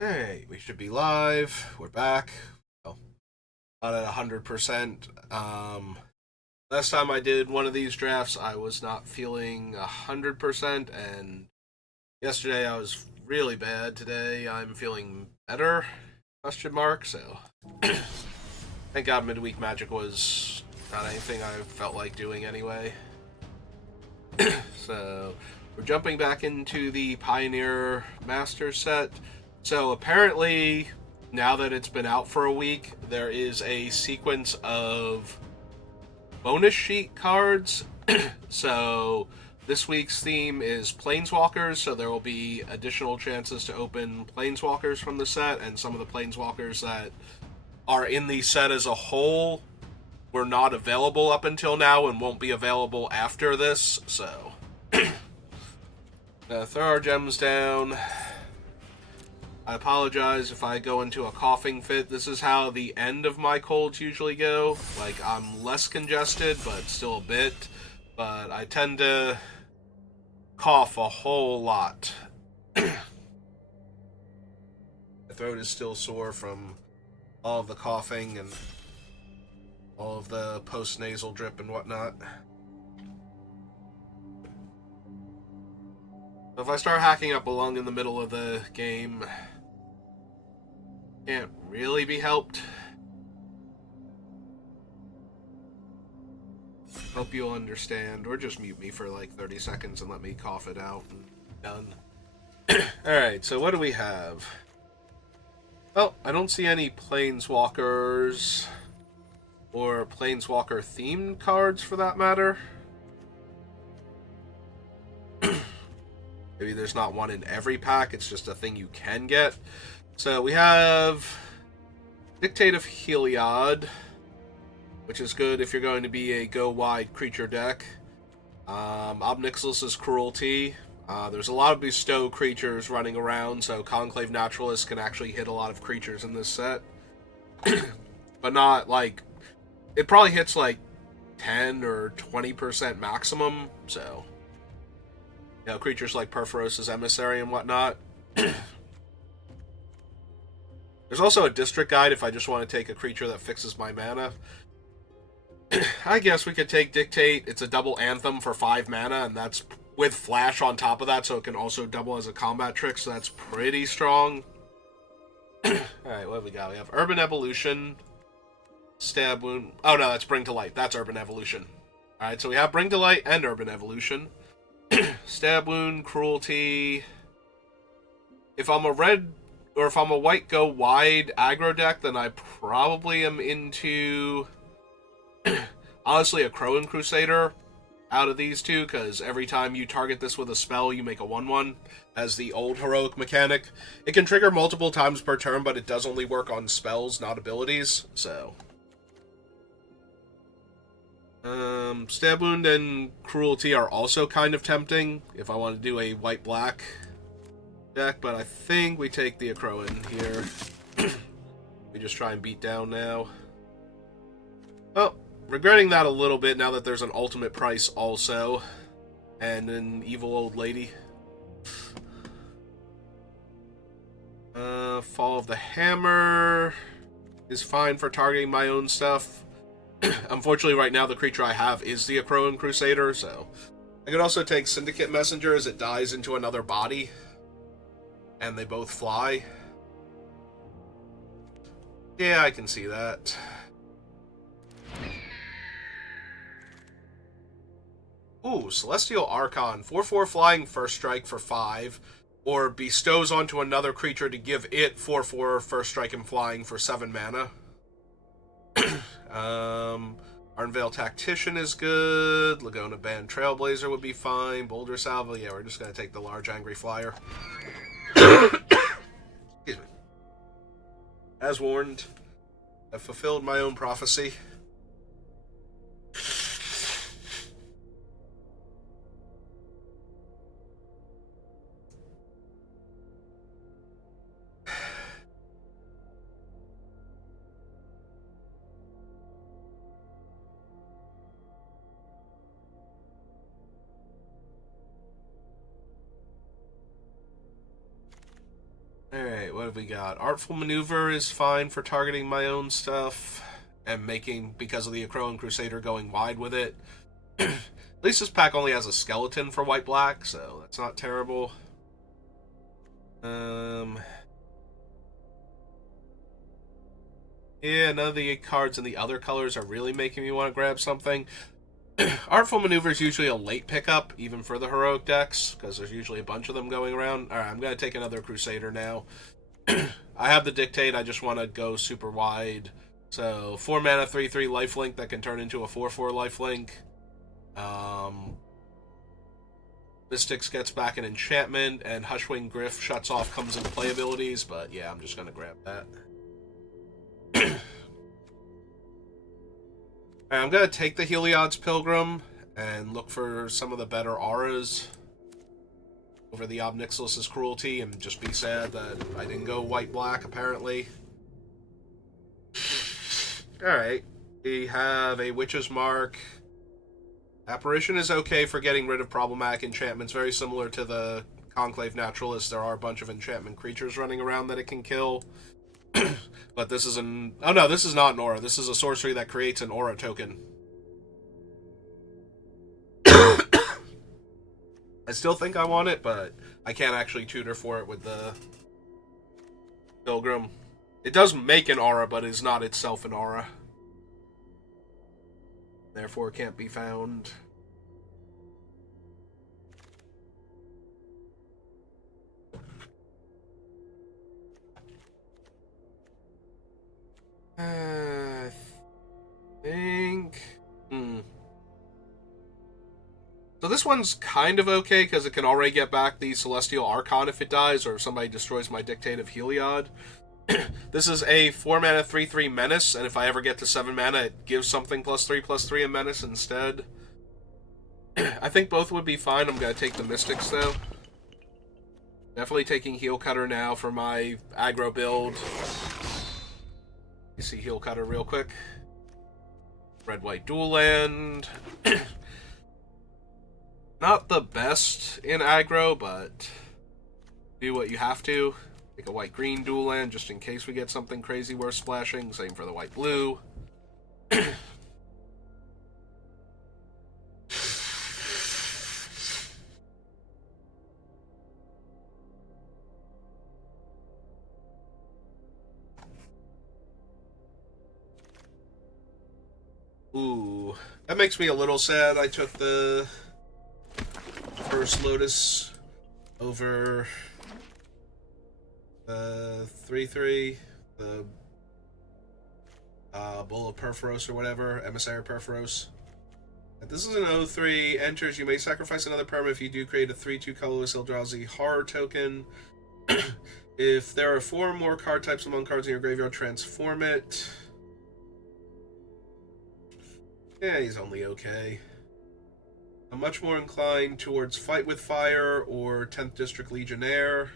Hey, we should be live. We're back. Well, not at 100%. Last time I did one of these drafts, I was not feeling 100%, and yesterday I was really bad. Today I'm feeling better? Question mark. So, thank God midweek magic was not anything I felt like doing anyway. So, we're jumping back into the Pioneer Master set. So apparently, now that it's been out for a week, there is a sequence of bonus sheet cards. So this week's theme is Planeswalkers, so there will be additional chances to open Planeswalkers from the set, and some of the Planeswalkers that are in the set as a whole were not available up until now and won't be available after this. So, throw our gems down. I apologize if I go into a coughing fit. This is how the end of my colds usually go. Like, I'm less congested, but still a bit. But I tend to cough a whole lot. My throat is still sore from all of the coughing and all of the post-nasal drip and whatnot. So if I start hacking up a lung in the middle of the game, can't really be helped. Hope you'll understand, or just mute me for like 30 seconds and let me cough it out and done. Alright, so what do we have? Well, I don't see any Planeswalkers or Planeswalker themed cards for that matter. Maybe there's not one in every pack, it's just a thing you can get. So we have Dictate of Heliod, which is good if you're going to be a go-wide creature deck. Obnixilus's Cruelty. There's a lot of bestow creatures running around, so Conclave Naturalist can actually hit a lot of creatures in this set. But not like... It probably hits like 10 or 20% maximum, so... You know, creatures like Perforos's Emissary and whatnot. There's also a District Guide if I just want to take a creature that fixes my mana. I guess we could take Dictate. It's a double Anthem for 5 mana, and that's with Flash on top of that, so it can also double as a combat trick, so that's pretty strong. Alright, what have we got? We have Urban Evolution, Stab Wound. Oh no, that's Bring to Light. That's Urban Evolution. Alright, so we have Bring to Light and Urban Evolution. Stab Wound, Cruelty. If I'm a red or if I'm a white go wide aggro deck, then I probably am into honestly a Crowan Crusader out of these two, because every time you target this with a spell, you make a 1/1 as the old heroic mechanic. It can trigger multiple times per turn, but it does only work on spells, not abilities, so... Stab Wound and Cruelty are also kind of tempting if I want to do a white-black deck, but I think we take the Akroan here. We just try and beat down now. Oh, regretting that a little bit now that there's an ultimate price also. And an evil old lady. Fall of the Hammer is fine for targeting my own stuff. Unfortunately, right now the creature I have is the Akroan Crusader, so... I could also take Syndicate Messenger as it dies into another body. And they both fly. Yeah, I can see that. Ooh, Celestial Archon. 4/4 flying first strike for 5. Or bestows onto another creature to give it 4/4 first strike and flying for 7 mana. Arnvale Tactician is good. Laguna Band Trailblazer would be fine. Boulder Salvo. Yeah, we're just going to take the large Angry Flyer. Excuse me. As warned, I've fulfilled my own prophecy. Alright, what have we got? Artful Maneuver is fine for targeting my own stuff and making, because of the Acroan Crusader going wide with it. At least this pack only has a skeleton for white-black, so that's not terrible. Yeah, none of the cards in the other colors are really making me want to grab something. Artful Maneuver is usually a late pickup, even for the heroic decks, because there's usually a bunch of them going around. Alright, I'm going to take another Crusader now. I have the Dictate, I just want to go super wide. So, 4 mana, 3/3 lifelink that can turn into a 4/4 lifelink. Mystics gets back an enchantment, and Hushwing Griff shuts off comes into play abilities, but yeah, I'm just going to grab that. I'm going to take the Heliod's Pilgrim and look for some of the better auras over the Ob Nixilis' Cruelty and just be sad that I didn't go white-black, apparently. Alright, we have a Witch's Mark. Apparition is okay for getting rid of problematic enchantments, very similar to the Conclave Naturalist. There are a bunch of enchantment creatures running around that it can kill. But this is an... Oh no, this is not an aura. This is a sorcery that creates an aura token. I still think I want it, but I can't actually tutor for it with the Pilgrim. It does make an aura, but is not itself an aura. Therefore, it can't be found. I think... So this one's kind of okay, because it can already get back the Celestial Archon if it dies, or if somebody destroys my Dictate of Heliod. This is a 4 mana 3/3 Menace, and if I ever get to 7 mana, it gives something +3/+3 a Menace instead. I think both would be fine. I'm going to take the Mystics, though. Definitely taking Heel Cutter now for my aggro build. You see Heel Cutter real quick. Red-white dual land. Not the best in aggro, but do what you have to. Make a white-green dual land just in case we get something crazy worth splashing. Same for the white-blue. Ooh, that makes me a little sad. I took the First Lotus over the 3/3, the Bull of Perforos or whatever, Emissary Perforos. This is an 0/3, enters, you may sacrifice another permanent. If you do, create a 3/2 colorless Eldrazi horror token. If there are 4 or more card types among cards in your graveyard, transform it. Yeah, he's only okay. I'm much more inclined towards Fight with Fire or 10th District Legionnaire.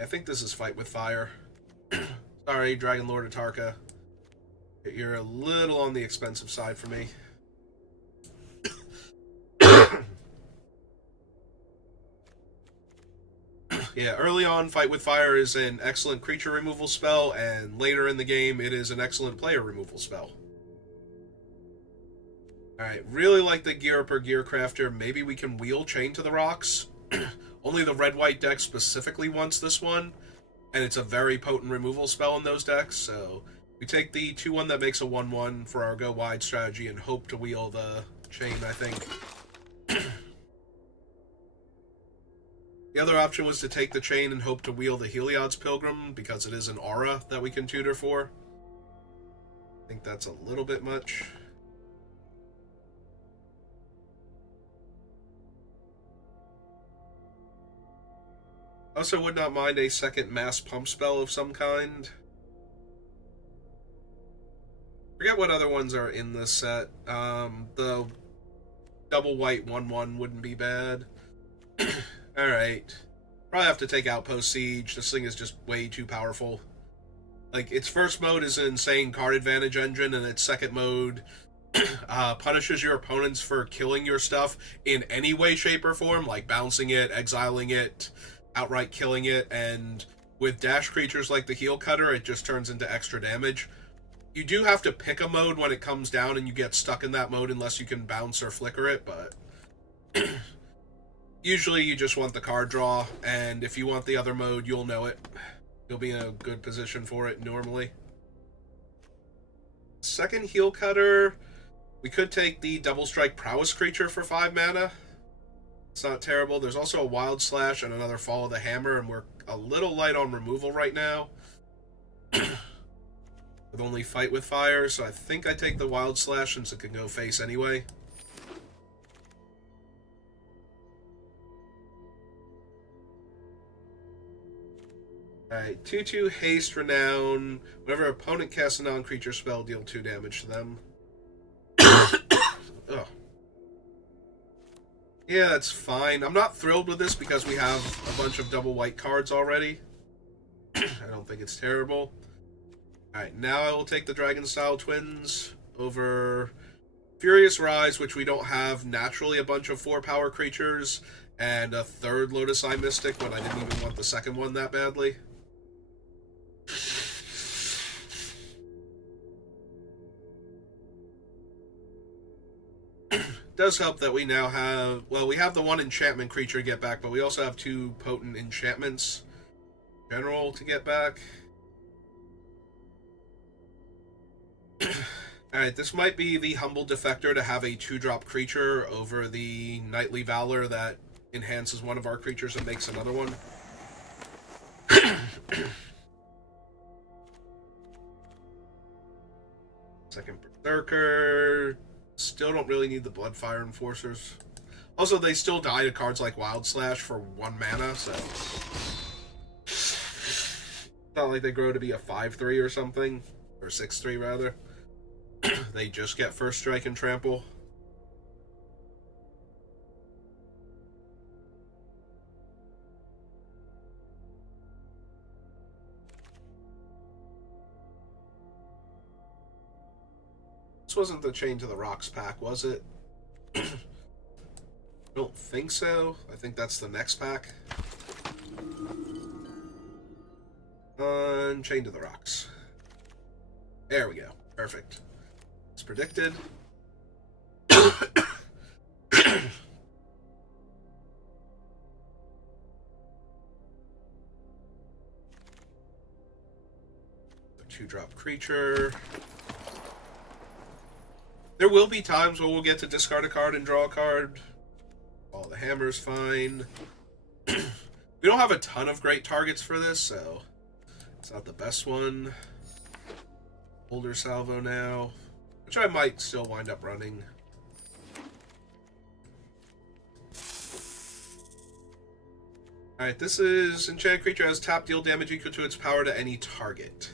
I think this is Fight with Fire. Sorry, Dragon Lord Atarka. You're a little on the expensive side for me. Yeah, early on, Fight with Fire is an excellent creature removal spell, and later in the game, it is an excellent player removal spell. Alright, really like the Gear Up or Gear Crafter. Maybe we can wheel Chain to the Rocks. Only the red-white deck specifically wants this one, and it's a very potent removal spell in those decks, so we take the 2/1 that makes a 1/1 for our go wide strategy and hope to wheel the Chain, I think. The other option was to take the Chain and hope to wheel the Heliod's Pilgrim, because it is an aura that we can tutor for. I think that's a little bit much. Also would not mind a second mass pump spell of some kind. Forget what other ones are in this set. The double white 1/1 wouldn't be bad. Alright. Probably have to take Outpost Siege. This thing is just way too powerful. Like, its first mode is an insane card advantage engine, and its second mode punishes your opponents for killing your stuff in any way, shape, or form, like bouncing it, exiling it, outright killing it, and with dash creatures like the Heel Cutter, it just turns into extra damage. You do have to pick a mode when it comes down and you get stuck in that mode unless you can bounce or flicker it, but usually you just want the card draw, and if you want the other mode, you'll know it. You'll be in a good position for it normally. Second Heel Cutter, we could take the Double Strike Prowess creature for 5 mana. It's not terrible. There's also a Wild Slash and another Follow the Hammer, and we're a little light on removal right now. With only Fight with Fire, so I think I take the Wild Slash since it can go face anyway. Alright, 2/2 Haste Renown. Whenever opponent casts a non-creature spell, deal 2 damage to them. Ugh. Yeah, that's fine. I'm not thrilled with this because we have a bunch of double white cards already. I don't think it's terrible. Alright, now I will take the Dragon Style Twins over Furious Rise, which we don't have naturally a bunch of 4-power creatures, and a third Lotus Eye Mystic when I didn't even want the second one that badly. Does help that we now have, well, we have the 1 enchantment creature to get back, but we also have 2 potent enchantments general to get back. Alright, this might be the Humble Defector to have a 2-drop creature over the Knightly Valor that enhances one of our creatures and makes another one. Second Berserker. Still don't really need the Bloodfire Enforcers. Also, they still die to cards like Wild Slash for 1 mana, so it's not like they grow to be a 5/3 or something. Or 6/3, rather. They just get First Strike and Trample. This wasn't the Chain to the Rocks pack, was it? I don't think so. I think that's the next pack. Chain to the Rocks. There we go. Perfect. As predicted. Two-drop creature. There will be times where we'll get to discard a card and draw a card. All the Hammer's fine. We don't have a ton of great targets for this, so it's not the best one. Older Salvo now, which I might still wind up running. Alright, this is Enchanted Creature has tap, deal damage equal to its power to any target.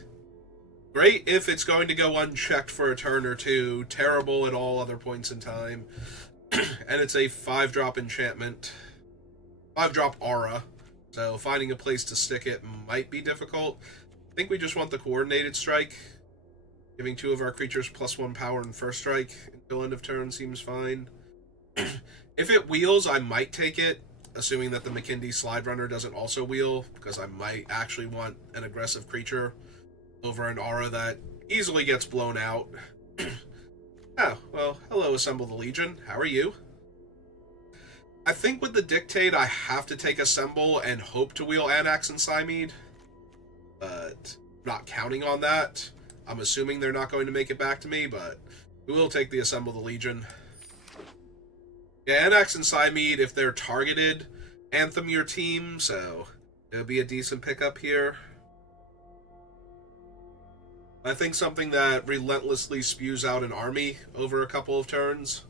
Great if it's going to go unchecked for a turn or 2. Terrible at all other points in time. And it's a 5-drop enchantment. 5-drop aura. So finding a place to stick it might be difficult. I think we just want the Coordinated Strike. Giving 2 of our creatures +1 power and First Strike until end of turn seems fine. If it wheels, I might take it, assuming that the McKindy Slide Runner doesn't also wheel, because I might actually want an aggressive creature over an aura that easily gets blown out. Oh, well, hello, Assemble the Legion. How are you? I think with the Dictate, I have to take Assemble and hope to wheel Anax and Cymede, but not counting on that. I'm assuming they're not going to make it back to me, but we will take the Assemble the Legion. Yeah, Anax and Cymede, if they're targeted, Anthem your team, so it'll be a decent pickup here. I think something that relentlessly spews out an army over a couple of turns.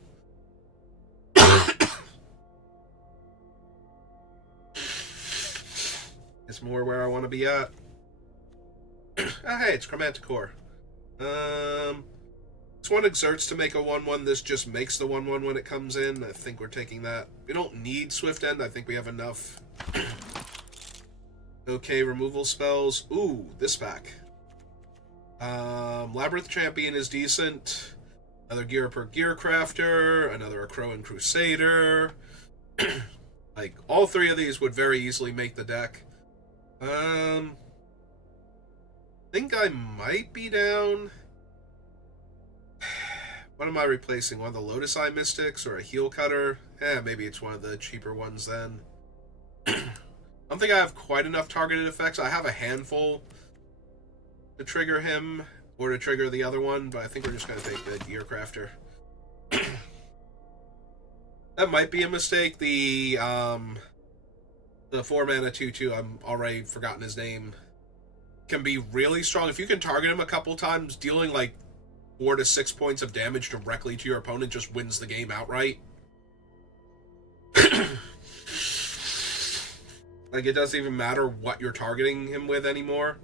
It's more where I want to be at. Oh, hey, it's Chromanticore. This one exerts to make a 1/1. This just makes the 1/1 when it comes in. I think we're taking that. We don't need Swift End. I think we have enough. Okay, removal spells. Ooh, this pack. Labyrinth Champion is decent. Another Gear per Gear Crafter. Another Akroan Crusader. Like, all three of these would very easily make the deck. I think I might be down. What am I replacing? One of the Lotus Eye Mystics or a Heel Cutter? Maybe it's one of the cheaper ones then. I don't think I have quite enough targeted effects. I have a handful to trigger him or to trigger the other one, but I think we're just going to take the Gearcrafter. That might be a mistake. The 4-mana 2/2, I'm already forgotten his name, can be really strong. If you can target him a couple times, dealing like 4 to 6 points of damage directly to your opponent just wins the game outright. Like, it doesn't even matter what you're targeting him with anymore.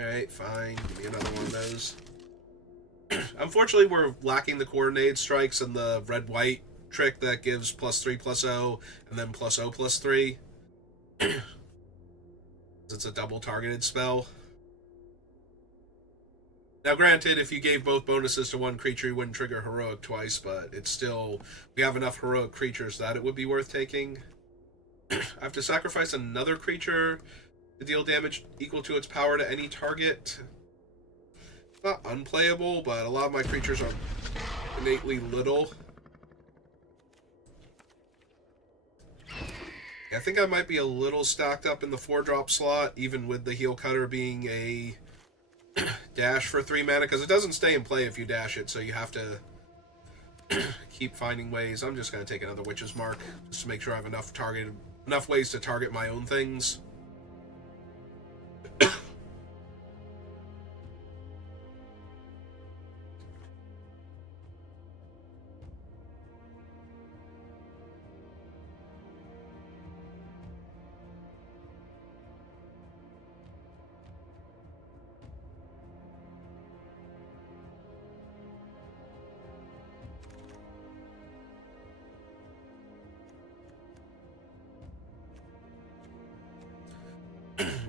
Alright, fine. Give me another one of those. Unfortunately, we're lacking the coordinated strikes and the red-white trick that gives +3/+0 and then +0/+3. It's a double targeted spell. Now, granted, if you gave both bonuses to one creature, you wouldn't trigger Heroic twice, but it's still... We have enough Heroic creatures that it would be worth taking. I have to sacrifice another creature to deal damage equal to its power to any target. It's not unplayable, but a lot of my creatures are innately little. I think I might be a little stacked up in the 4-drop slot, even with the Heel Cutter being a dash for 3 mana, because it doesn't stay in play if you dash it, so you have to keep finding ways. I'm just going to take another Witch's Mark, just to make sure I have enough ways to target my own things.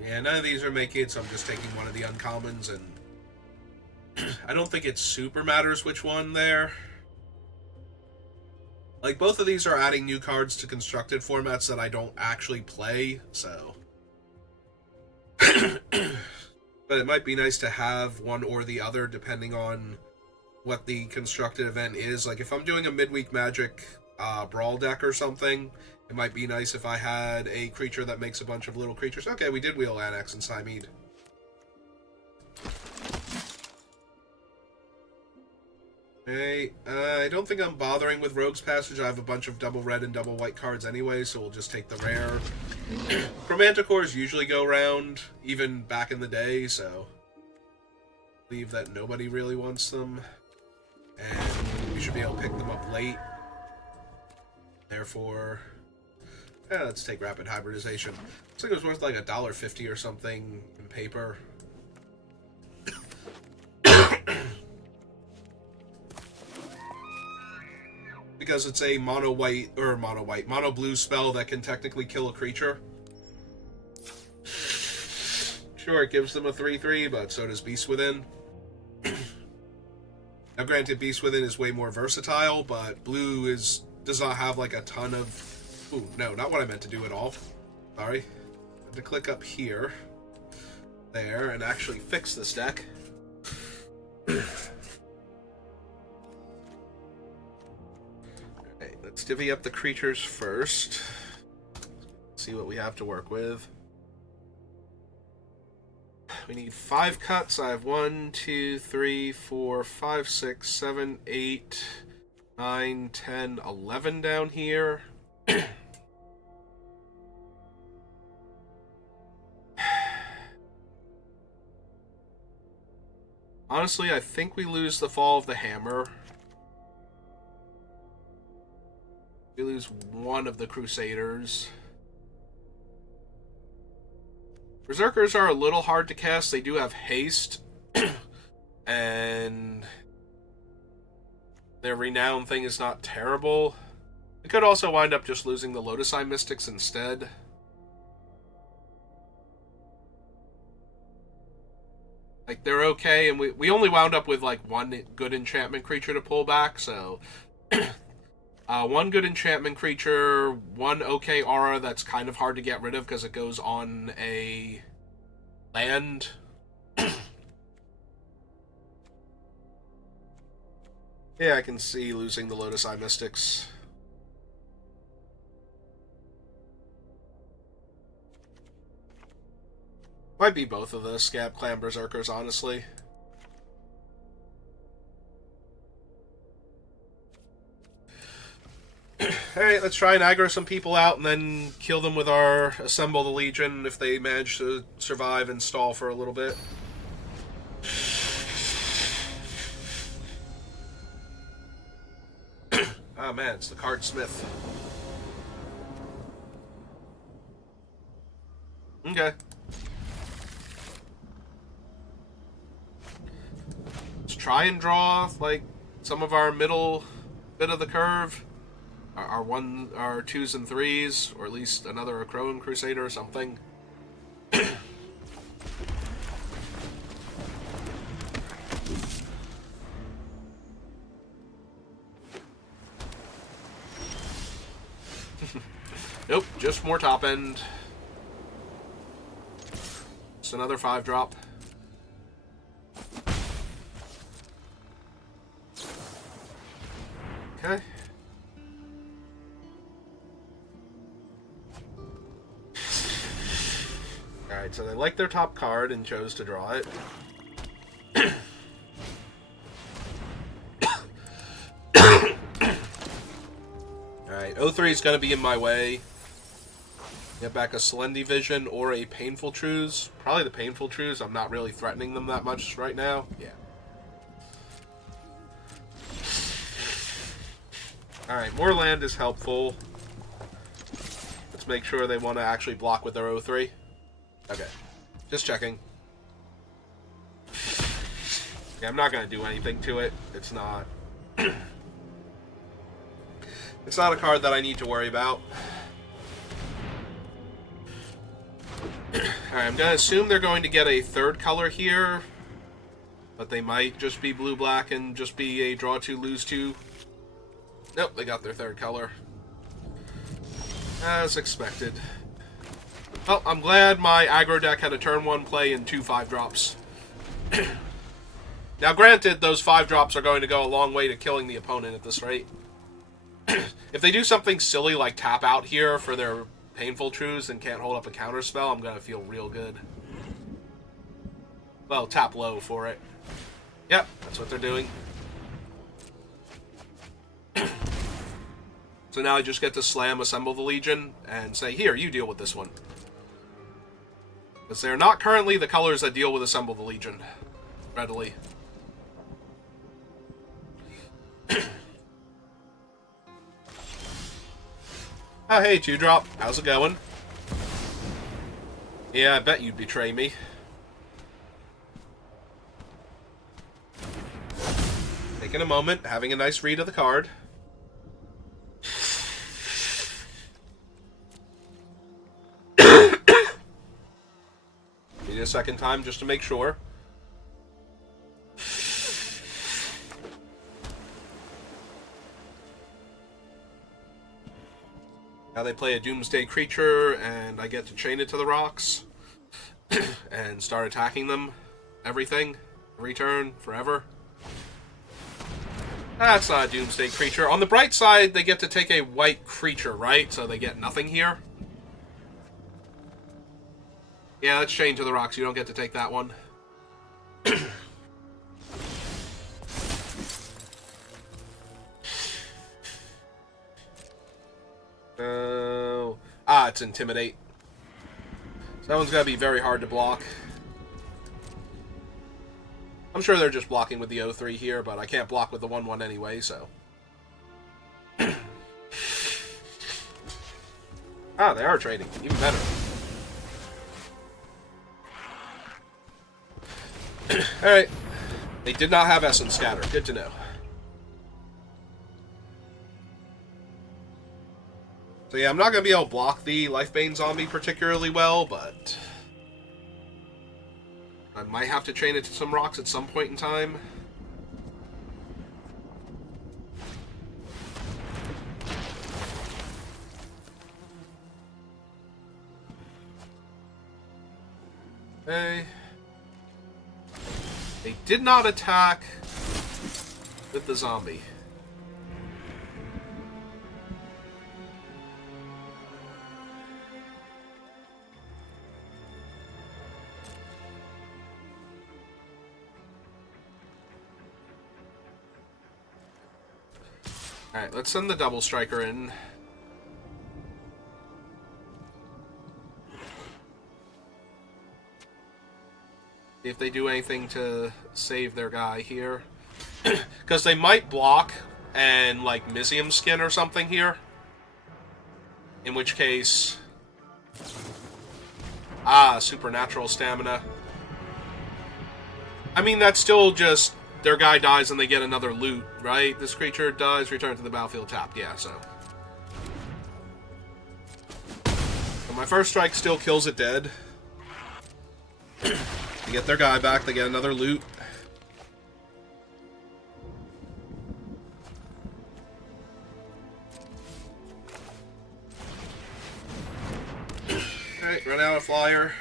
Yeah, none of these are making it, so I'm just taking one of the uncommons, and I don't think it super matters which one there. Like, both of these are adding new cards to constructed formats that I don't actually play, so... But it might be nice to have one or the other, depending on what the constructed event is. Like, if I'm doing a midweek Magic Brawl deck or something... It might be nice if I had a creature that makes a bunch of little creatures. Okay, we did wheel Annex and Symede. Okay, I don't think I'm bothering with Rogue's Passage. I have a bunch of double red and double white cards anyway, so we'll just take the rare. Chromanticores usually go around, even back in the day, so... I believe that nobody really wants them. And we should be able to pick them up late. Therefore... let's take Rapid Hybridization. Looks like it was worth like $1.50 or something in paper. Because it's a mono blue spell that can technically kill a creature. Sure, it gives them a 3/3, but so does Beast Within. Now, granted, Beast Within is way more versatile, but blue does not have like a ton of... Ooh, no, not what I meant to do at all. Sorry. I had to click up here, there, and actually fix this deck. Alright, let's divvy up the creatures first. See what we have to work with. We need 5 cuts. I have 1, 2, 3, 4, 5, 6, 7, 8, 9, 10, 11 down here. Honestly, I think we lose the Fall of the Hammer. We lose one of the Crusaders. Berserkers are a little hard to cast. They do have haste. And their renown thing is not terrible. We could also wind up just losing the Lotus Eye Mystics instead. Like, they're okay, and we only wound up with, like, one good enchantment creature to pull back, so... One good enchantment creature, one okay aura that's kind of hard to get rid of because it goes on a land. Yeah, I can see losing the Lotus Eye Mystics. Might be both of the Scab Clan Berserkers, honestly. Alright, let's try and aggro some people out and then kill them with our Assemble the Legion if they manage to survive and stall for a little bit. Ah, man, it's the Card Smith. Okay. Let's try and draw, like, some of our middle bit of the curve. Our 2s and 3s, or at least another Crowan Crusader or something. Nope, just more top end. Just another 5-drop. Okay. Alright, so they liked their top card and chose to draw it. Alright, 03 is going to be in my way. Get back a Slendy Vision or a Painful Truths. Probably the Painful Truths. I'm not really threatening them that much right now. Yeah. Alright, more land is helpful. Let's make sure they want to actually block with their 03. Okay. Just checking. Yeah, I'm not going to do anything to it. It's not... it's not a card that I need to worry about. Alright, I'm going to assume they're going to get a third color here. But they might just be blue-black and just be a draw 2, lose 2. Nope, they got their third color. As expected. Well, I'm glad my aggro deck had a turn 1 play and 2 5-drops. Now, granted, those 5-drops are going to go a long way to killing the opponent at this rate. If they do something silly like tap out here for their Painful Truths and can't hold up a counter spell, I'm going to feel real good. Well, tap low for it. Yep, that's what they're doing. So now I just get to slam Assemble the Legion and say, here, you deal with this one. Because they're not currently the colors that deal with Assemble the Legion readily. Oh, hey, 2-drop. How's it going? Yeah, I bet you'd betray me. Taking a moment, having a nice read of the card. Need a second time just to make sure. Now they play a Doomsday creature, and I get to chain it to the rocks and start attacking them. Everything. Every turn. Forever. That's not a Doomsday creature. On the bright side, they get to take a white creature, right? So they get nothing here. Yeah, let's chain to the rocks. You don't get to take that one. It's Intimidate. So that one's going to be very hard to block. I'm sure they're just blocking with the 0-3 here, but I can't block with the 1-1 anyway, so... Ah, they are trading. Even better. Alright. They did not have Essence Scatter. Good to know. So yeah, I'm not going to be able to block the Lifebane Zombie particularly well, but... I might have to chain it to some rocks at some point in time. Okay. They did not attack with the zombie. Alright, let's send the double striker in. See if they do anything to save their guy here. Because they might block and, like, Misium skin or something here. In which case... Ah, supernatural stamina. I mean, that's still just... Their guy dies and they get another loot, right? This creature dies, return to the battlefield tapped. Yeah, so my first strike still kills it dead. They get their guy back, they get another loot. Alright, run out of flyer.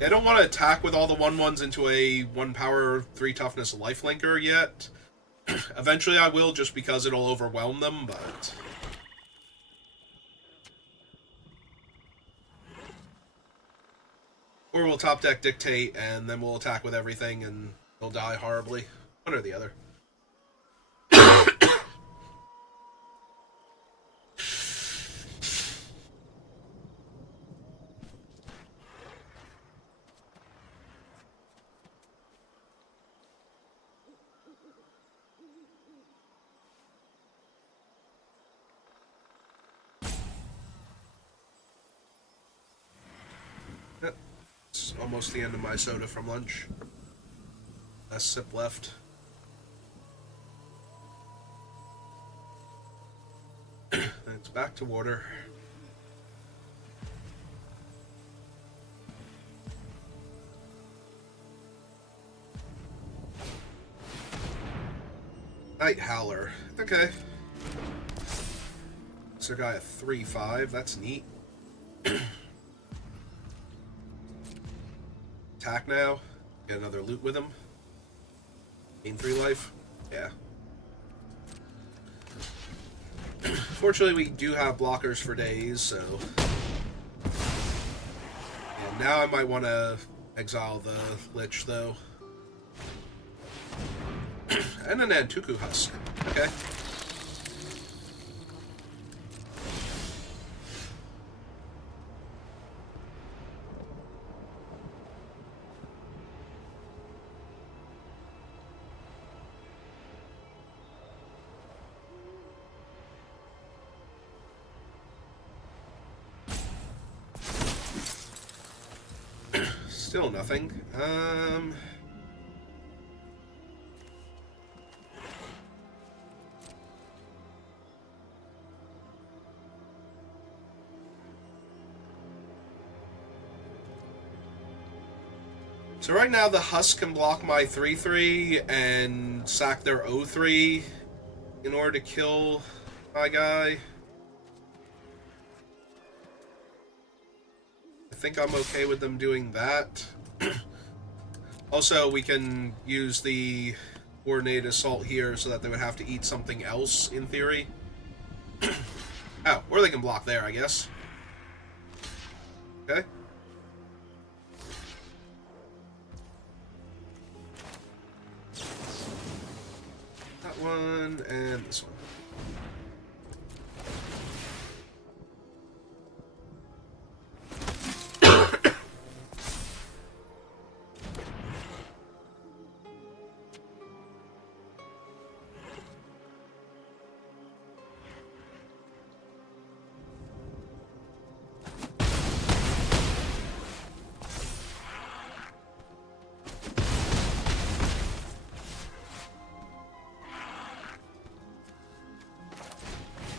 I don't want to attack with all the 1/1s into a 1 power, 3 toughness lifelinker yet. Eventually I will, just because it'll overwhelm them, but... Or we'll top deck Dictate, and then we'll attack with everything, and they'll die horribly. One or the other. It's almost the end of my soda from lunch. Last sip left. It's back to water. Night Howler. Okay. It's a guy at 3/5. That's neat. Attack now. Get another loot with him. Gain 3 life. Yeah. Fortunately, we do have blockers for days, so... And now I might want to exile the Lich, though. And an Antuku Husk. Okay. Still nothing. So right now the Husk can block my 3/3 and sack their 0/3 in order to kill my guy. I think I'm okay with them doing that. Also, we can use the coordinated assault here so that they would have to eat something else, in theory. Oh, or they can block there, I guess. Okay. That one, and this one.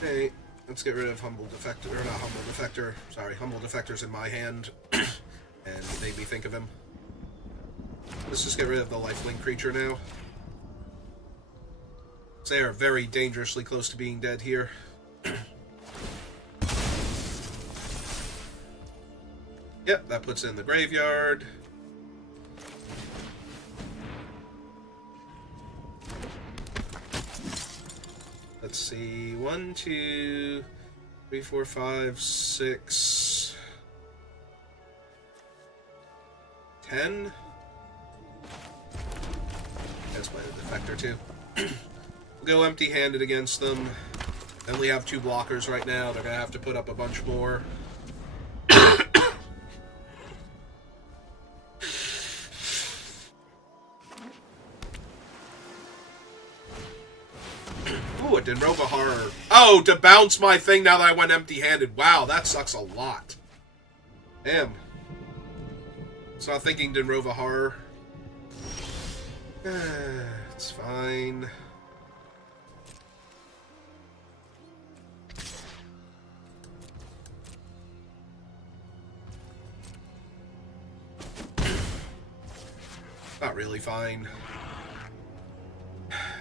Okay, let's get rid of Humble Defector, or not Humble Defector, sorry, Humble Defector's in my hand, and made me think of him. Let's just get rid of the lifelink creature now. They are very dangerously close to being dead here. Yep, that puts it in the graveyard. let's see. 1, 2, 3, 4, 5, 6, 10. That's my defector too. We'll go empty-handed against them. And we have 2 blockers right now. They're gonna have to put up a bunch more. Ooh, it did Robo Horror. Oh, to bounce my thing now that I went empty-handed. Wow, that sucks a lot. Damn. So I'm thinking Denrova Horror. It's fine. Not really fine.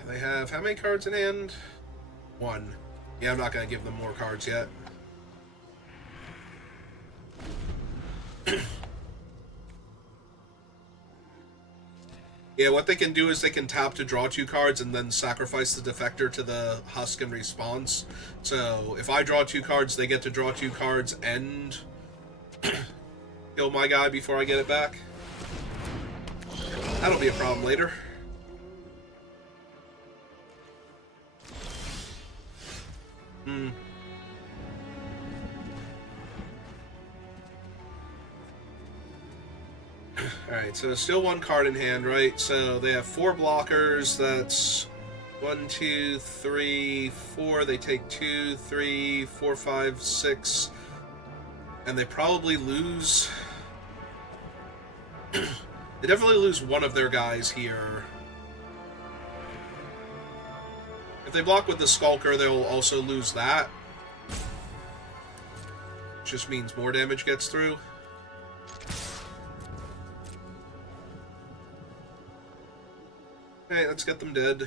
They have how many cards in hand? 1. Yeah, I'm not going to give them more cards yet. Yeah, what they can do is they can tap to draw 2 cards and then sacrifice the defector to the husk in response. So if I draw 2 cards, they get to draw 2 cards and kill my guy before I get it back. That'll be a problem later. Alright, so still 1 card in hand, right? So they have 4 blockers. That's 1, 2, 3, 4. They take 2, 3, 4, 5, 6. And they probably lose... They definitely lose one of their guys here. If they block with the Skulker, they'll also lose that. Just means more damage gets through. Hey, let's get them dead.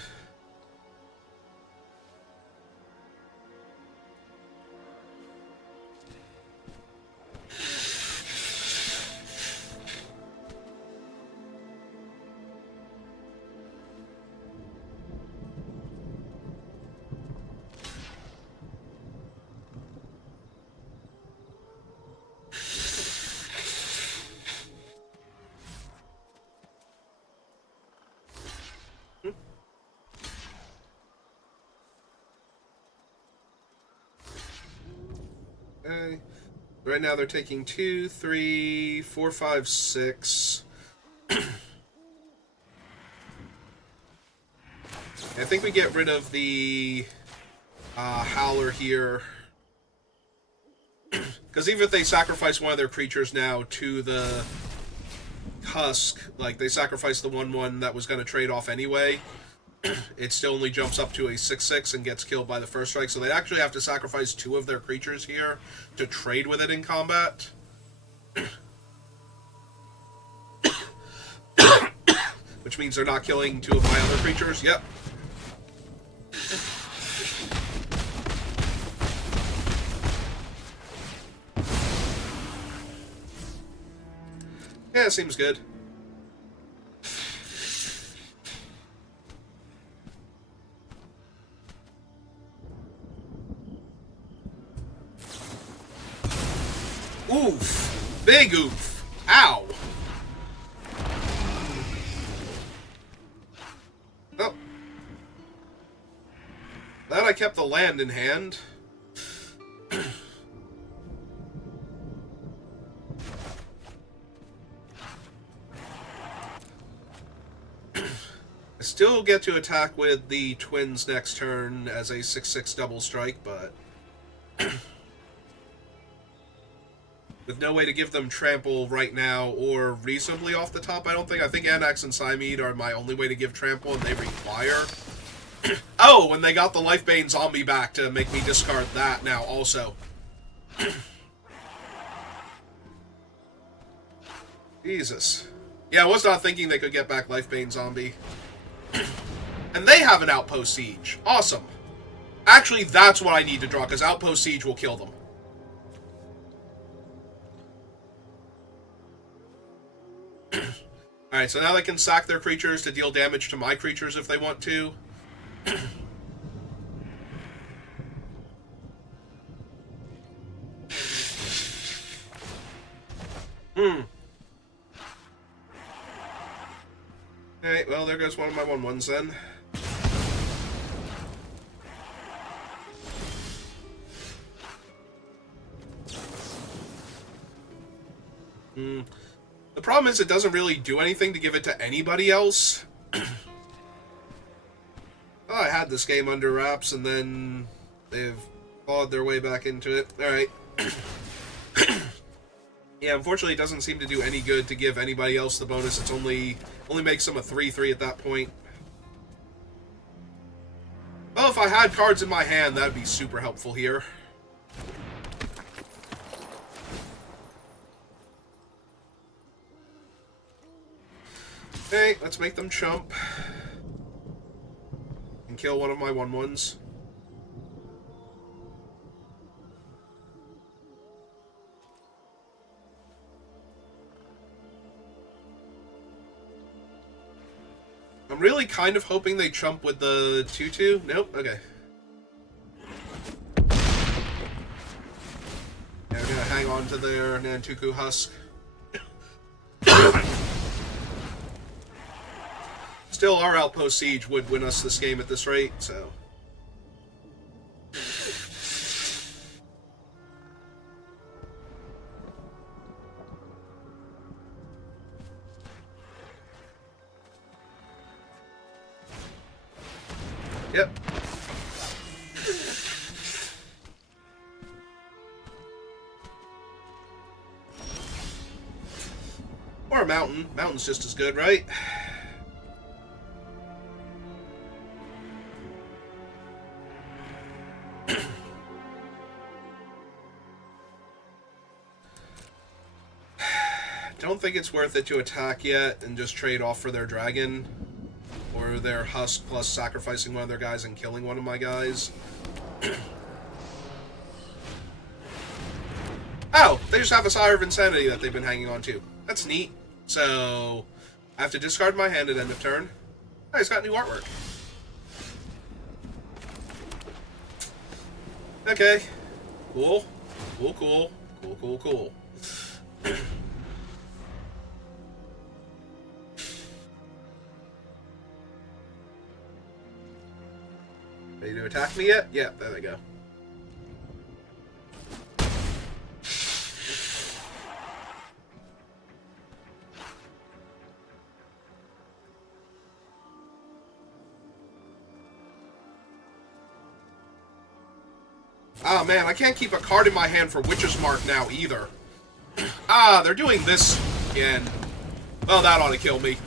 Okay. Right now they're taking 2, 3, 4, 5, 6. I think we get rid of the Howler here. Because even if they sacrifice one of their creatures now to the Husk, like they sacrifice the 1/1 that was going to trade off anyway, it still only jumps up to a 6/6 and gets killed by the first strike. So they actually have to sacrifice 2 of their creatures here to trade with it in combat. Which means they're not killing 2 of my other creatures. Yep. Yeah, seems good. Oof. Big oof. Ow. Oh. Glad I kept the land in hand. I still get to attack with the twins next turn as a 6/6 double strike, but with no way to give them trample right now or reasonably off the top, I don't think. I think Anax and Cymede are my only way to give trample, and they require... Oh, and they got the Lifebane zombie back to make me discard that now also. Jesus. Yeah, I was not thinking they could get back Lifebane zombie. And they have an Outpost Siege. Awesome. Actually, that's what I need to draw, because Outpost Siege will kill them. Alright, so now they can sack their creatures to deal damage to my creatures if they want to. Alright, well, there goes one of my 1/1s then. The problem is it doesn't really do anything to give it to anybody else. Oh, I had this game under wraps, and then they've clawed their way back into it. Alright. Yeah, unfortunately, it doesn't seem to do any good to give anybody else the bonus. It's only makes them a 3/3 at that point. Well, if I had cards in my hand, that would be super helpful here. Okay, let's make them chump. And kill one of my 1/1s. I'm really kind of hoping they chump with the 2/2. Nope, okay. Yeah, we're gonna hang on to their Nantuku Husk. Still, our Outpost Siege would win us this game at this rate, so... Yep. Or a mountain. Mountain's just as good, right? Don't think it's worth it to attack yet and just trade off for their dragon. Or their husk plus sacrificing one of their guys and killing one of my guys. Oh, they just have a Sire of Insanity that they've been hanging on to. That's neat. So, I have to discard my hand at end of turn. Oh, he's got new artwork. Okay. Cool. Cool, cool. Cool, cool, cool. Ready to attack me yet? Yeah, there they go. Ah, man, I can't keep a card in my hand for Witch's Mark now, either. Ah, they're doing this again. Well, that ought to kill me.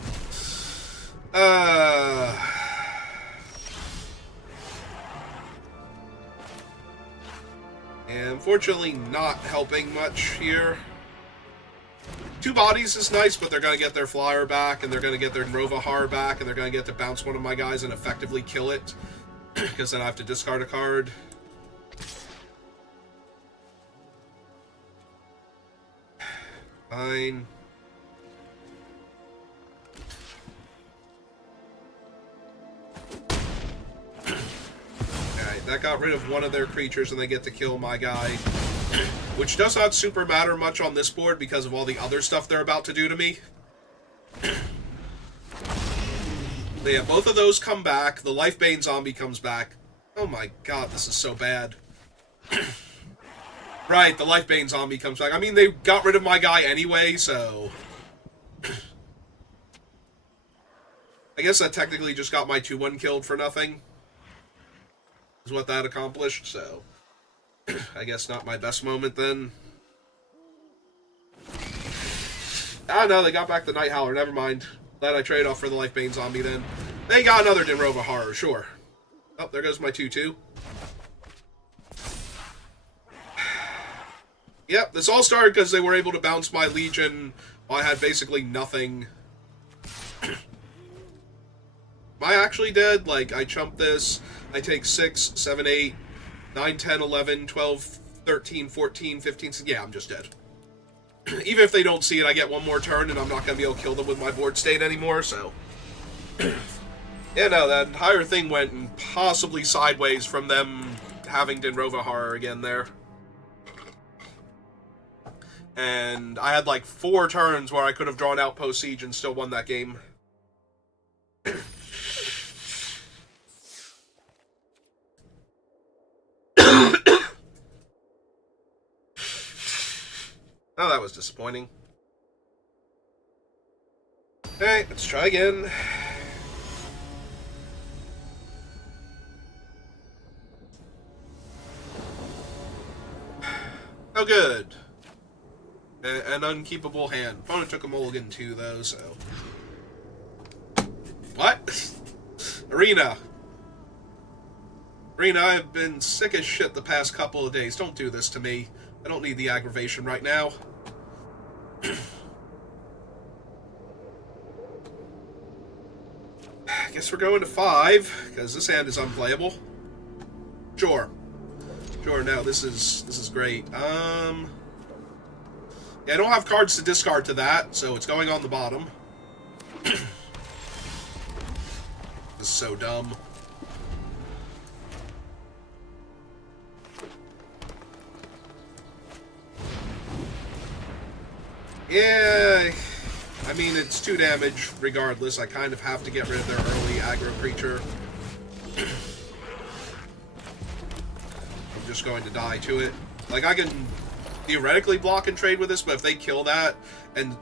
Unfortunately, not helping much here. 2 bodies is nice, but they're going to get their flyer back, and they're going to get their Novahar back, and they're going to get to bounce one of my guys and effectively kill it, because then I have to discard a card. Fine. Alright, that got rid of one of their creatures and they get to kill my guy. Which does not super matter much on this board because of all the other stuff they're about to do to me. But yeah, both of those come back. The Lifebane zombie comes back. Oh my god, this is so bad. Right, the Lifebane zombie comes back. I mean, they got rid of my guy anyway, so... I guess that technically just got my 2/1 killed for nothing. Is what that accomplished, so... I guess not my best moment, then. Ah, no, they got back the Night Howler. Never mind. Glad I trade off for the Lifebane zombie, then. They got another Dinrova Horror, sure. Oh, there goes my 2/2. Yep, this all started because they were able to bounce my Legion while I had basically nothing. Am I actually dead? Like, I chump this, I take 6, 7, 8, 9, 10, 11, 12, 13, 14, 15... Yeah, I'm just dead. Even if they don't see it, I get one more turn, and I'm not going to be able to kill them with my board state anymore, so... Yeah, no, that entire thing went possibly sideways from them having Dinrova Horror again there. And I had like 4 turns where I could have drawn Outpost Siege and still won that game. Oh, that was disappointing. Alright, let's try again. Oh, good. An unkeepable hand. Opponent took a mulligan too, though, so... What? Arena. Arena, I've been sick as shit the past couple of days. Don't do this to me. I don't need the aggravation right now. I guess we're going to 5, because this hand is unplayable. Sure. Sure, no, this is great. Yeah, I don't have cards to discard to that, so it's going on the bottom. This is so dumb. Yeah, I mean, it's 2 damage regardless. I kind of have to get rid of their early aggro creature. I'm just going to die to it. Like, I can theoretically block and trade with this, but if they kill that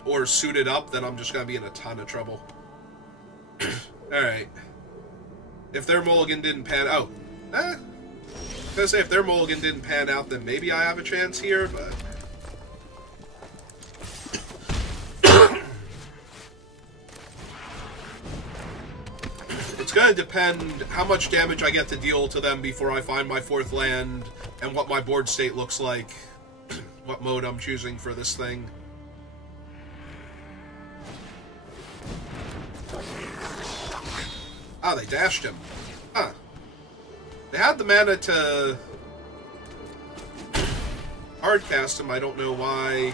or suit it up, then I'm just going to be in a ton of trouble. Alright. If their mulligan didn't pan out... I was going to say, if their mulligan didn't pan out, then maybe I have a chance here, but... It's going to depend how much damage I get to deal to them before I find my 4th land, and what my board state looks like. What mode I'm choosing for this thing. Ah, they dashed him. Huh. They had the mana to hardcast him. I don't know why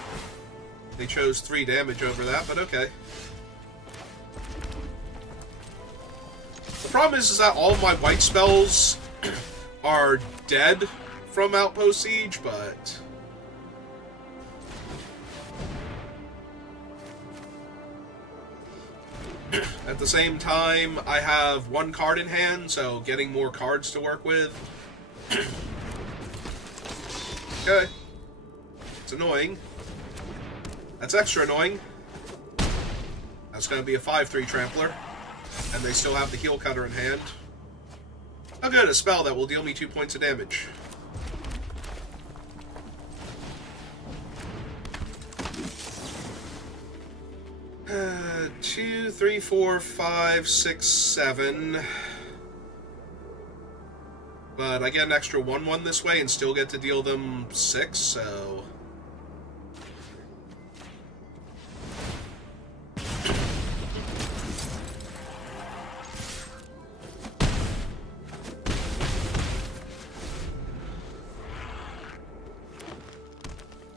they chose 3 damage over that, but okay. The problem is that all of my white spells are dead from Outpost Siege, but... At the same time, I have 1 card in hand, so getting more cards to work with. Okay. It's annoying. That's extra annoying. That's going to be a 5/3 Trampler. And they still have the Heel Cutter in hand. Oh good, a spell that will deal me 2 points of damage. Two, 3, 4, 5, 6, 7. But I get an extra 1/1 this way and still get to deal them 6, so...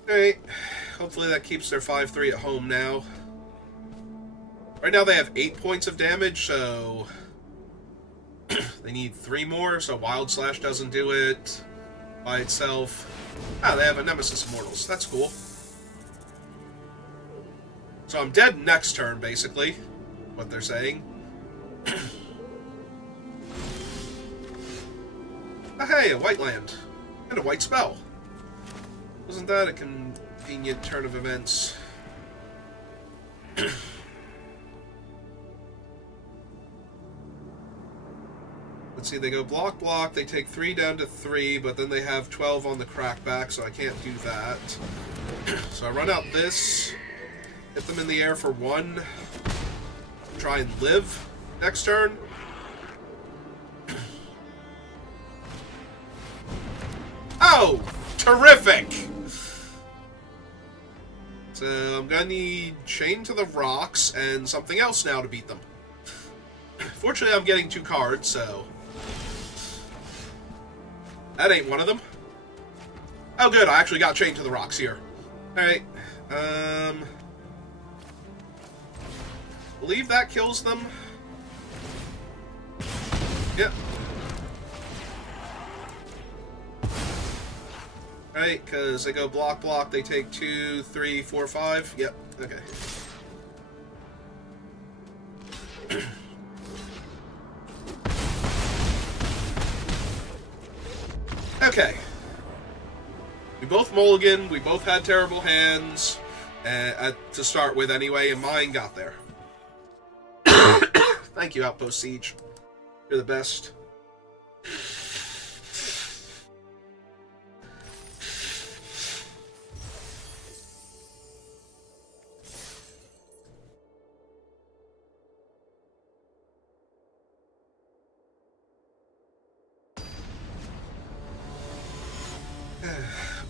Alright, hopefully that keeps their 5/3 at home now. Right now they have 8 points of damage, so they need 3 more, so Wild Slash doesn't do it by itself. Ah, they have a Nemesis Immortals. That's cool. So I'm dead next turn, basically, what they're saying. Ah, hey, a white land. And a white spell. Wasn't that a convenient turn of events? Let's see, they go block, block, they take 3 down to 3, but then they have 12 on the crackback, so I can't do that. So I run out this, hit them in the air for 1, try and live next turn. Oh! Terrific! So I'm gonna need Chain to the Rocks and something else now to beat them. Fortunately, I'm getting 2 cards, so... That ain't one of them. Oh, good. I actually got Chained to the Rocks here. Alright. Believe that kills them. Yep. Right, because they go block, block, they take 2, 3, 4, 5. Yep, okay. Okay. We both mulligan, we both had terrible hands to start with anyway, and mine got there. Thank you, Outpost Siege. You're the best.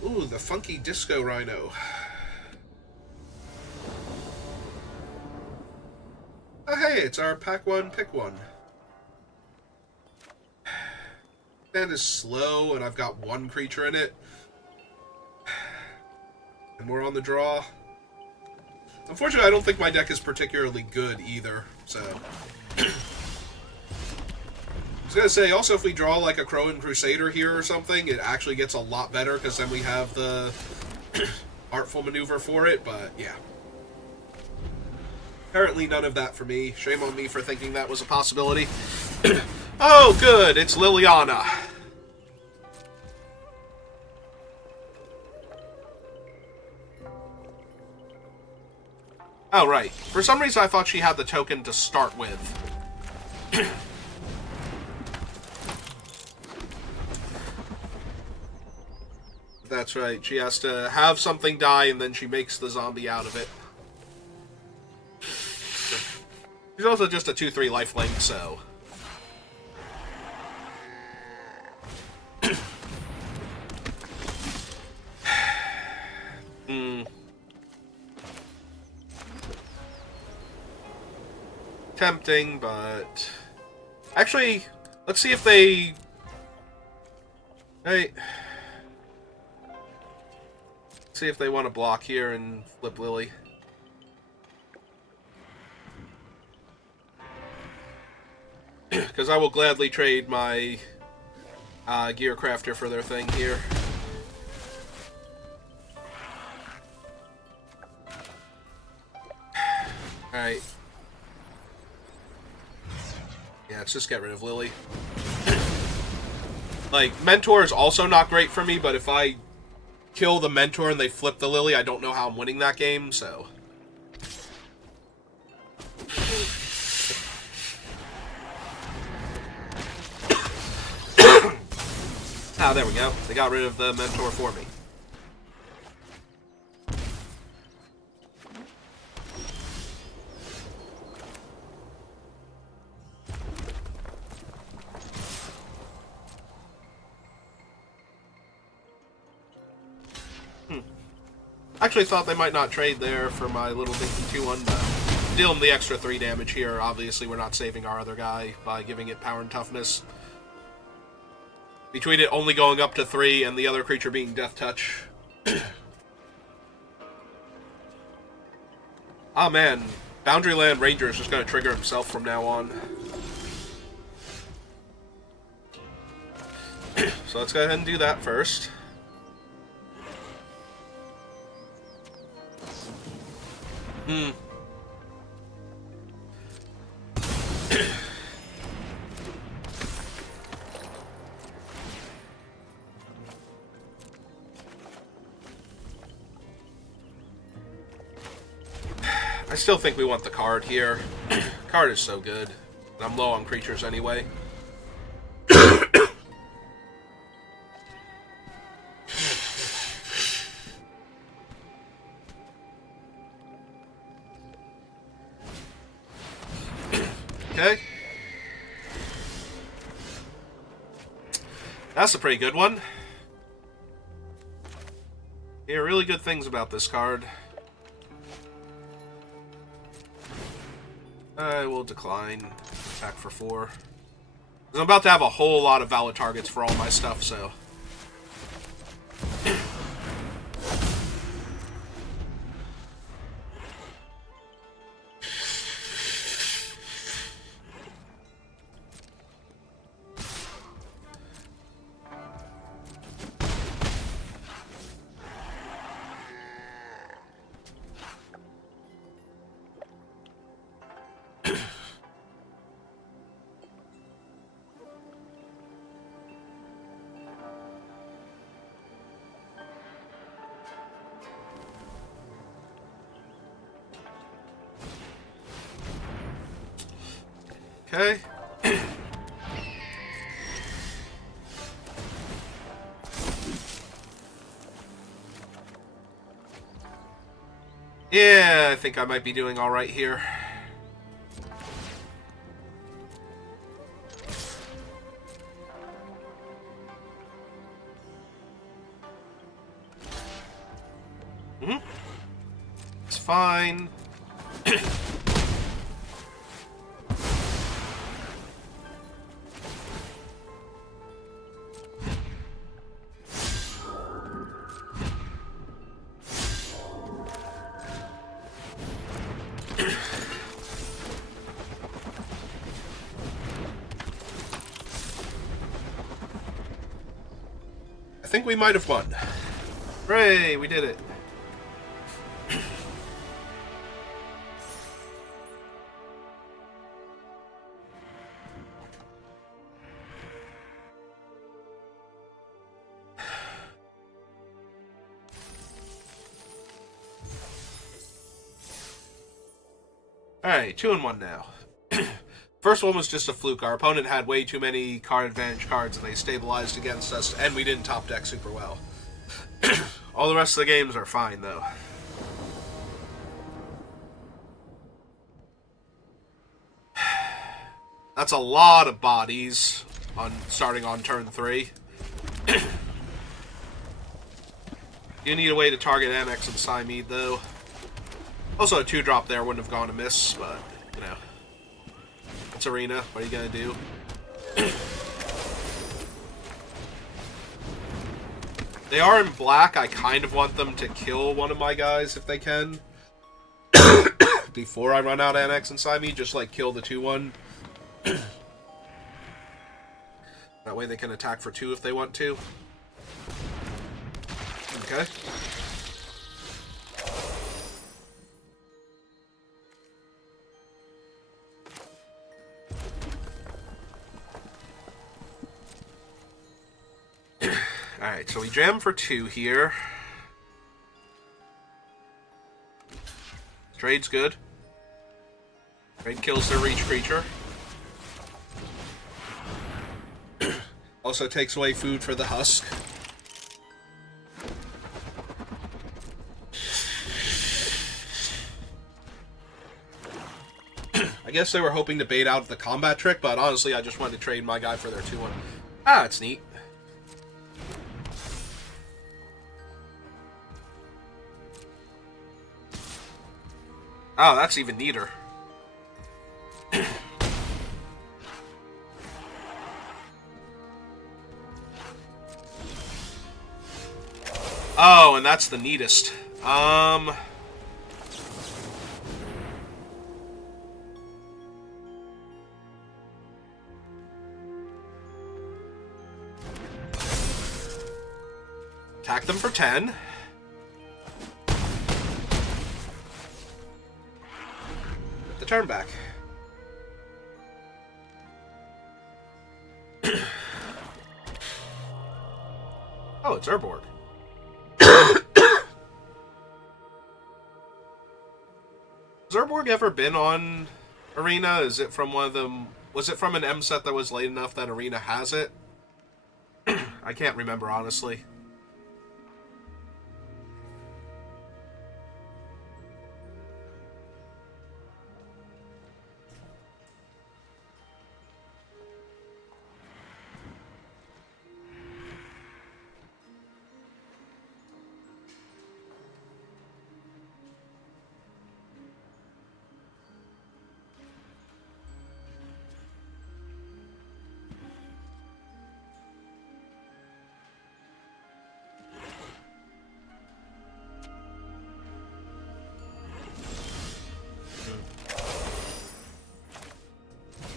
Ooh, the funky disco rhino. Oh, hey, it's our pack one, pick one. Land is slow, and I've got one creature in it. And we're on the draw. Unfortunately, I don't think my deck is particularly good either, so... I was gonna say, also, if we draw like a Crowan Crusader here or something, it actually gets a lot better, because then we have the Artful Maneuver for it, but yeah. Apparently none of that for me. Shame on me for thinking that was a possibility. Oh, good, it's Liliana. Oh, right. For some reason, I thought she had the token to start with. That's right. She has to have something die, and then she makes the zombie out of it. She's also just a 2/3 lifelink, so... Tempting, but... Actually, let's see if they... Hey... See if they want to block here and flip Lily. Because I will gladly trade my Gear Crafter for their thing here. Alright. Yeah, let's just get rid of Lily. Like, Mentor is also not great for me, but if I kill the Mentor and they flip the Lily, I don't know how I'm winning that game, so... Ah, there we go. They got rid of the Mentor for me. Actually thought they might not trade there for my little dinky 2-1, but dealing the extra 3 damage here. Obviously, we're not saving our other guy by giving it power and toughness. Between it only going up to 3 and the other creature being Death Touch. Ah, man. Boundaryland Ranger is just going to trigger himself from now on. So let's go ahead and do that first. I still think we want the card here. Card is so good. And I'm low on creatures anyway. Okay. That's a pretty good one. Hear really good things about this card. I will decline. Attack for 4. I'm about to have a whole lot of valid targets for all my stuff, so... Okay. Yeah, I think I might be doing alright here. It's fine. I think we might have won. Hooray, we did it. Alright, 2-1 now. First one was just a fluke. Our opponent had way too many card advantage cards and they stabilized against us, and we didn't top deck super well. All the rest of the games are fine, though. That's a lot of bodies on starting on turn 3. You need a way to target Annex and Cymede, though. Also, a 2-drop there wouldn't have gone amiss, but, you know. It's Arena. What are you going to do? They are in black. I kind of want them to kill one of my guys if they can. Before I run out Annex and Cymede, just, like, kill the 2-1. That way they can attack for 2 if they want to. Okay. Alright, so we jam for 2 here. Trade's good. Trade kills their reach creature. Also takes away food for the husk. I guess they were hoping to bait out the combat trick, but honestly I just wanted to trade my guy for their 2-1. Ah, it's neat. Oh, that's even neater. Oh, and that's the neatest. Attack them for 10. The turn back. Oh, it's Urborg. Has Urborg ever been on Arena? Is it from one of them? Was it from an M set that was late enough that Arena has it? I can't remember, honestly.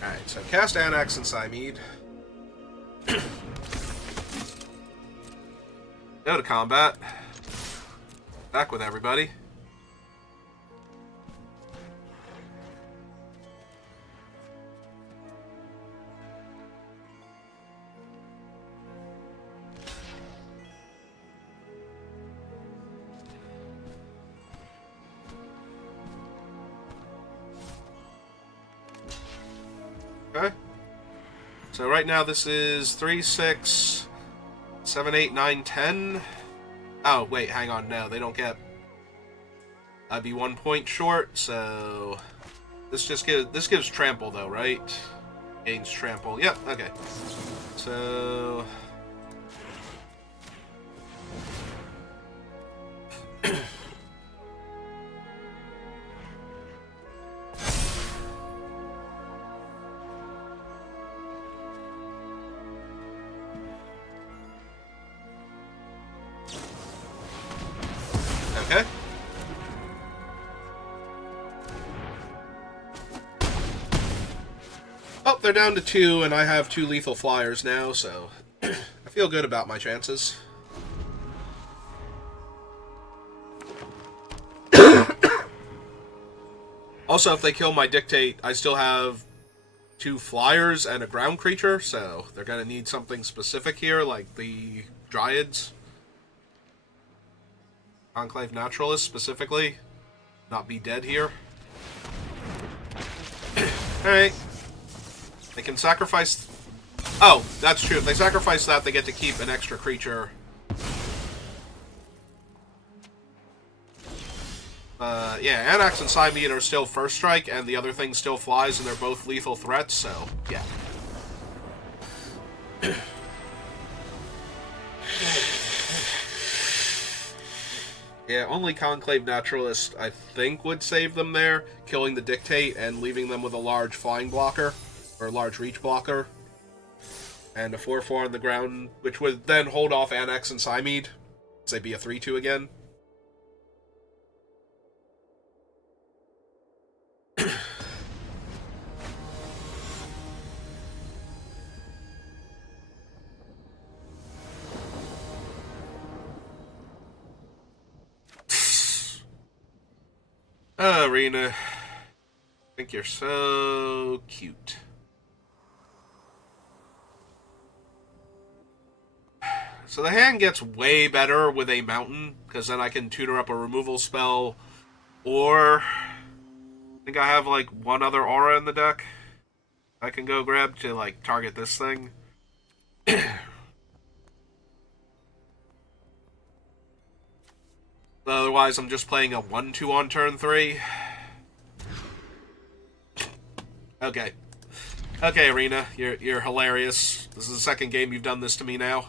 Alright, so cast Annex and Cymede. Go to combat. Back with everybody. Okay. So right now this is 3, 6, 7, 8, 9, 10. Oh, wait, hang on. No, they don't get... I'd be 1 point short, so... This gives trample, though, right? Gains trample. Yep, okay. So... Okay. Oh, they're down to 2, and I have 2 lethal flyers now, so I feel good about my chances. Also, if they kill my dictate, I still have 2 flyers and a ground creature, so they're going to need something specific here, like the Dryads. Conclave Naturalist, specifically. Not be dead here. Alright. They can sacrifice... Oh, that's true. If they sacrifice that, they get to keep an extra creature. Yeah, Anax and Psybeat are still first strike, and the other thing still flies, and they're both lethal threats, so, yeah. Yeah, only Conclave Naturalist, I think, would save them there, killing the Dictate and leaving them with a large flying blocker, or a large reach blocker, and a 4/4 on the ground, which would then hold off Anax and Psymead, so they'd be a 3/2 again. Arena. I think you're so cute. So the hand gets way better with a mountain, because then I can tutor up a removal spell, or I think I have like one other aura in the deck I can go grab to like target this thing. Otherwise, I'm just playing a 1/2 on turn 3. Okay. Okay, Arena, you're hilarious. This is the second game you've done this to me now.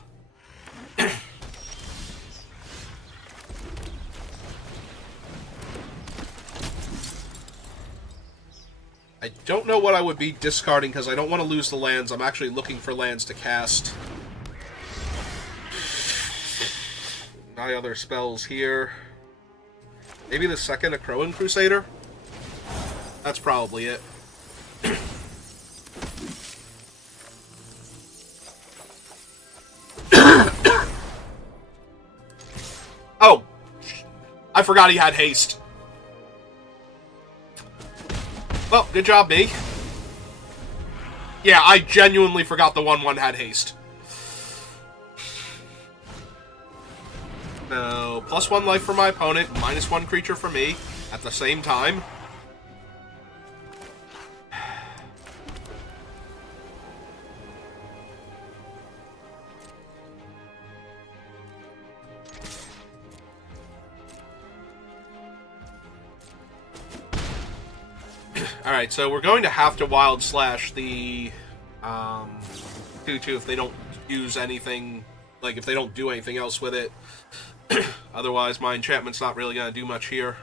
I don't know what I would be discarding because I don't want to lose the lands. I'm actually looking for lands to cast. My other spells here. Maybe the second, a Crowan Crusader? That's probably it. Oh! I forgot he had haste. Well, good job, me. Yeah, I genuinely forgot the 1/1 had haste. So, +1 life for my opponent, -1 creature for me, at the same time. Alright, so we're going to have to Wild Slash the 2/2 if they don't use anything, like if they don't do anything else with it. Otherwise, my enchantment's not really going to do much here.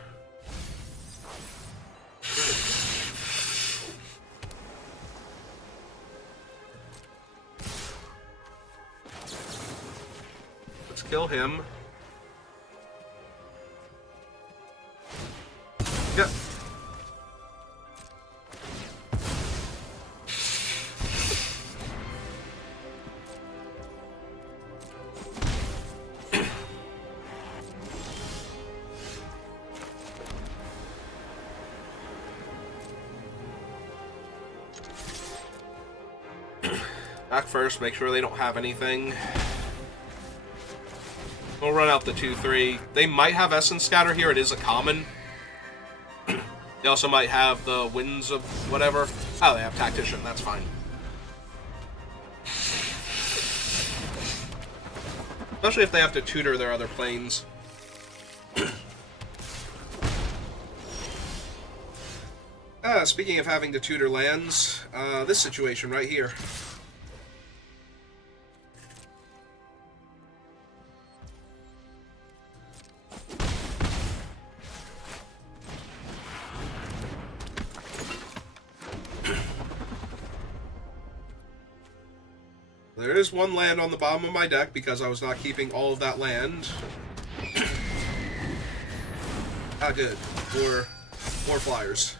Let's kill him. Yep. Back first, make sure they don't have anything. We'll run out the 2/3. They might have Essence Scatter here. It is a common. They also might have the Winds of whatever. Oh, they have Tactician. That's fine. Especially if they have to tutor their other planes. Speaking of having to tutor lands, this situation right here. There is one land on the bottom of my deck because I was not keeping all of that land. Ah, good. More flyers.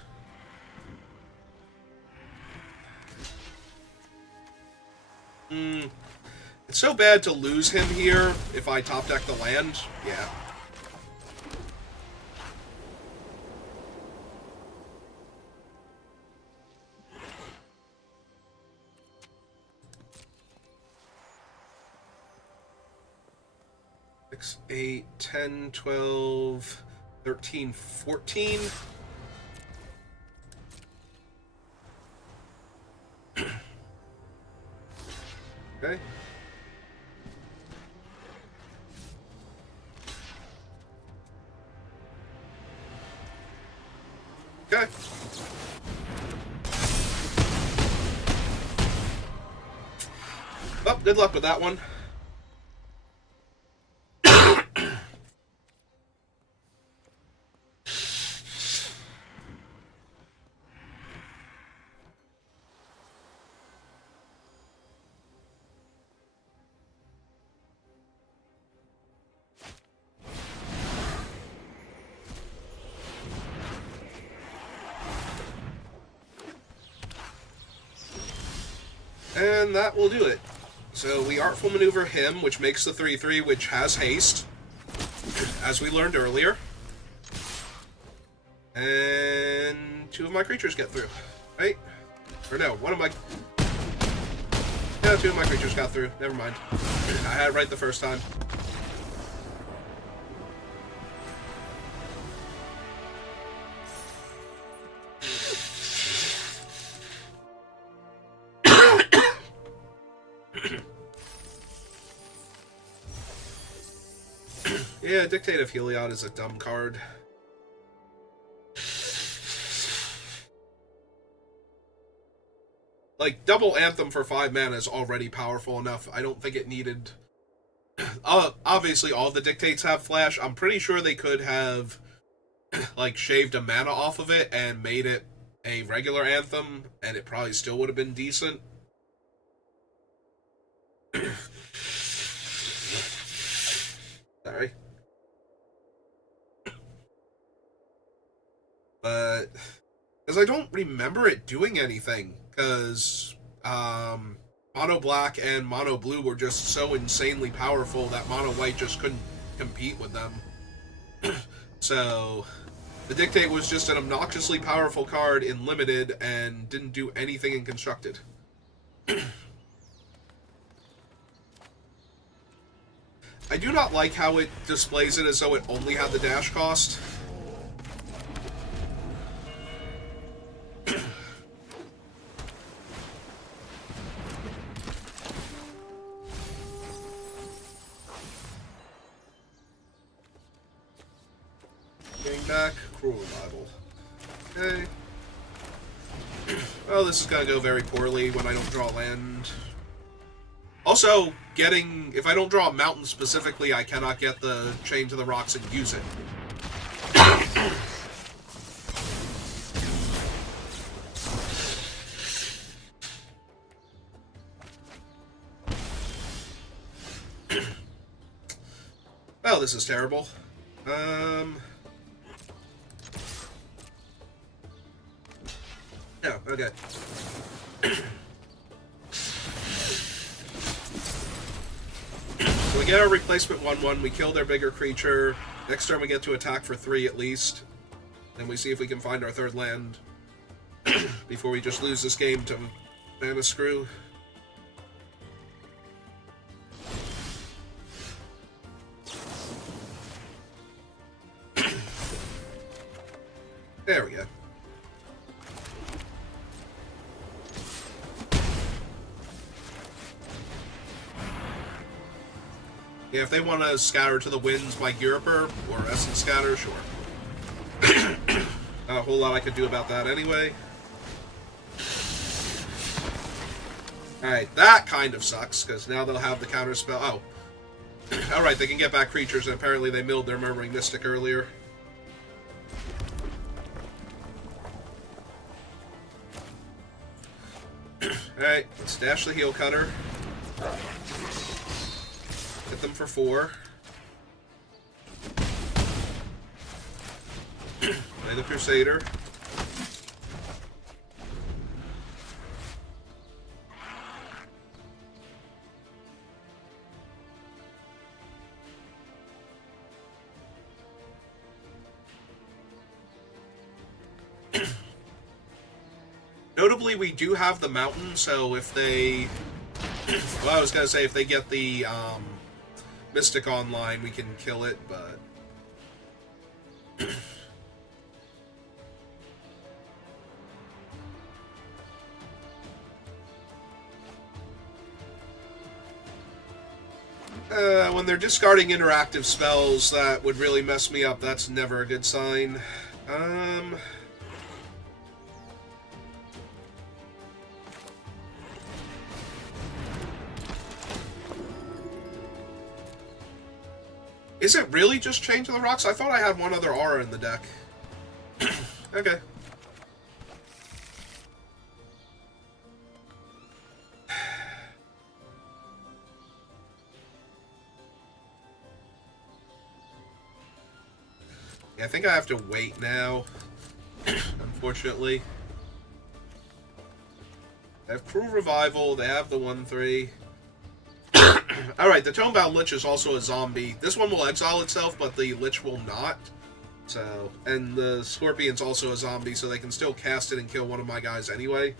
It's so bad to lose him here if I top deck the land. Yeah. Six, 8, 10, 12, 13, 14. Okay. Okay. Well, good luck with that one. And that will do it. So we Artful Maneuver him, which makes the 3/3, which has haste, as we learned earlier. And 2 of my creatures get through, right? Or no, one of my... Yeah, 2 of my creatures got through. Never mind. I had it right the first time. Yeah, Dictate of Heliod is a dumb card. Like, double Anthem for 5 mana is already powerful enough. I don't think it needed... obviously, all the Dictates have Flash. I'm pretty sure they could have, like, shaved a mana off of it and made it a regular Anthem, and it probably still would have been decent. Sorry. But... because I don't remember it doing anything. Because Mono Black and Mono Blue were just so insanely powerful that Mono White just couldn't compete with them. So, the Dictate was just an obnoxiously powerful card in Limited and didn't do anything in Constructed. I do not like how it displays it as though it only had the dash cost. Back, Cruel Revival. Okay. Well, this is gonna go very poorly when I don't draw land. Also, if I don't draw a mountain specifically, I cannot get the Chain to the Rocks and use it. Well, this is terrible. No, okay. So we get our replacement 1/1, we kill their bigger creature. Next turn we get to attack for 3 at least. Then we see if we can find our 3rd land before we just lose this game to Mana Screw. There we go. if they want to scatter to the winds by Gyruper or Essence Scatter, sure. Not a whole lot I could do about that anyway. Alright, that kind of sucks, because now they'll have the counter spell. Oh. Alright, they can get back creatures, and apparently they milled their Murmuring Mystic earlier. Alright, let's dash the Heel Cutter. Hit them for 4. Play the Crusader. Notably, we do have the mountain, so if they... well, I was going to say, if they get the Mystic online, we can kill it, but... when they're discarding interactive spells, that would really mess me up. That's never a good sign. Is it really just Chain to the Rocks? I thought I had one other aura in the deck. Okay. Yeah, I think I have to wait now, unfortunately. They have Cruel Revival, they have the 1/3. Alright, the Tomebound Lich is also a zombie. This one will exile itself, but the Lich will not. So, and the Scorpion's also a zombie, so they can still cast it and kill one of my guys anyway.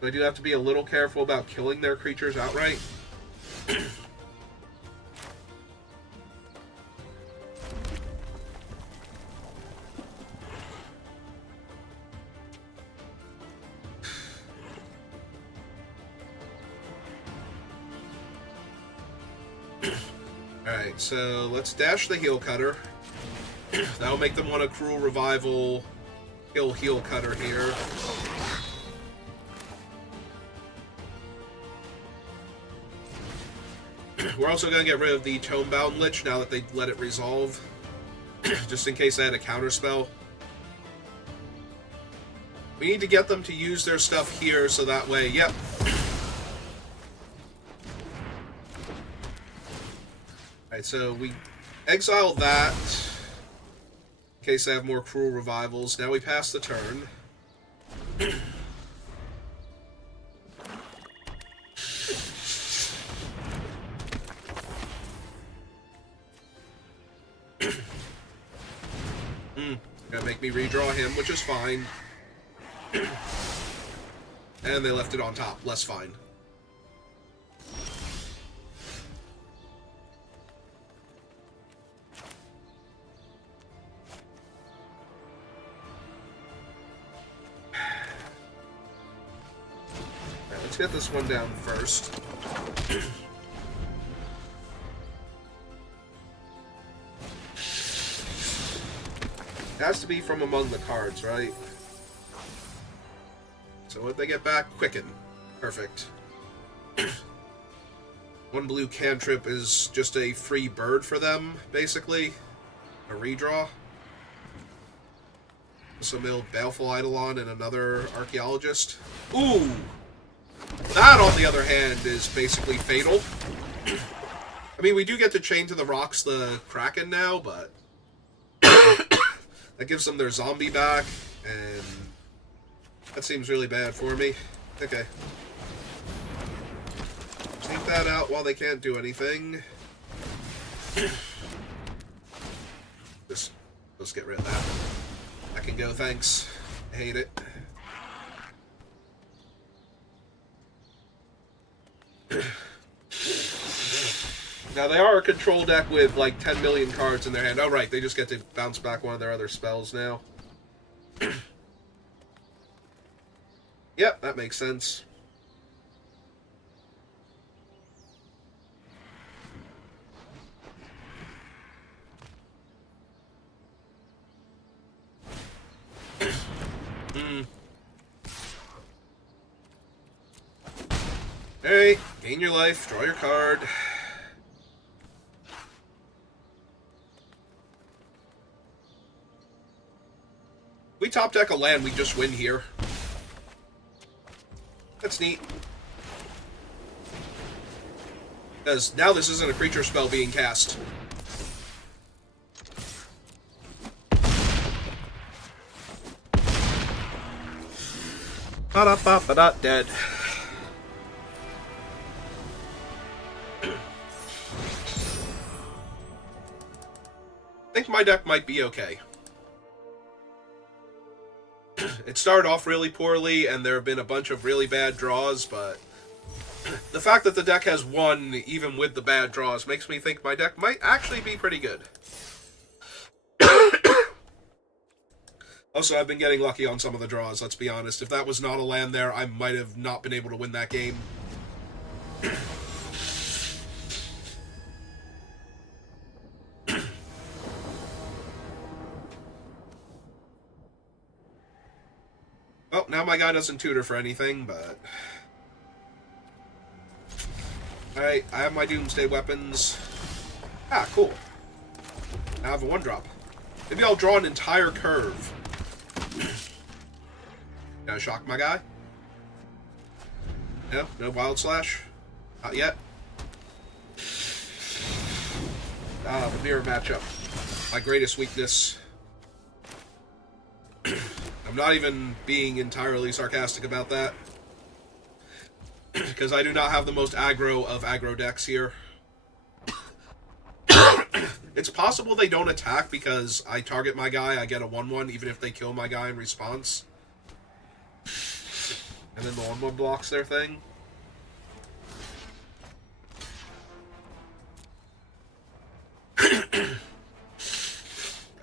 But I do have to be a little careful about killing their creatures outright. Alright, so let's dash the Heel Cutter. That'll make them want a Cruel Revival, kill Heel Cutter here. We're also going to get rid of the Tomebound Lich now that they let it resolve. Just in case they had a counterspell. We need to get them to use their stuff here so that way, yep. Alright, so we exile that in case they have more Cruel Revivals. Now we pass the turn. Gonna make me redraw him, which is fine. And they left it on top. Less fine. Alright, let's get this one down first. It has to be from among the cards, right? So what they get back? Quicken. Perfect. One blue cantrip is just a free bird for them, basically. A redraw. So milled Baleful Eidolon and another Archaeologist. Ooh! That, on the other hand, is basically fatal. I mean, we do get to chain to the rocks the Kraken now, but... that gives them their zombie back, and that seems really bad for me. Okay. Take that out while they can't do anything. Just, let's get rid of that. That can go, thanks. I hate it. Now, they are a control deck with, like, 10 million cards in their hand. Oh, right, they just get to bounce back one of their other spells now. Yep, that makes sense. Gain your life, draw your card. We top deck a land, we just win here. That's neat. Because now this isn't a creature spell being cast. Ba-da-ba-ba-da, dead. I think my deck might be okay. It started off really poorly, and there have been a bunch of really bad draws, but the fact that the deck has won, even with the bad draws, makes me think my deck might actually be pretty good. Also, I've been getting lucky on some of the draws, let's be honest. If that was not a land there, I might have not been able to win that game. Oh, now my guy doesn't tutor for anything, but... Alright, I have my Doomsday weapons. Ah, cool. Now I have a 1-drop. Maybe I'll draw an entire curve. Gonna shock my guy? No? No Wild Slash? Not yet? Ah, the mirror matchup. My greatest weakness. I'm not even being entirely sarcastic about that. Because I do not have the most aggro of aggro decks here. It's possible they don't attack because I target my guy, I get a 1-1 even if they kill my guy in response. And then the 1-1 blocks their thing.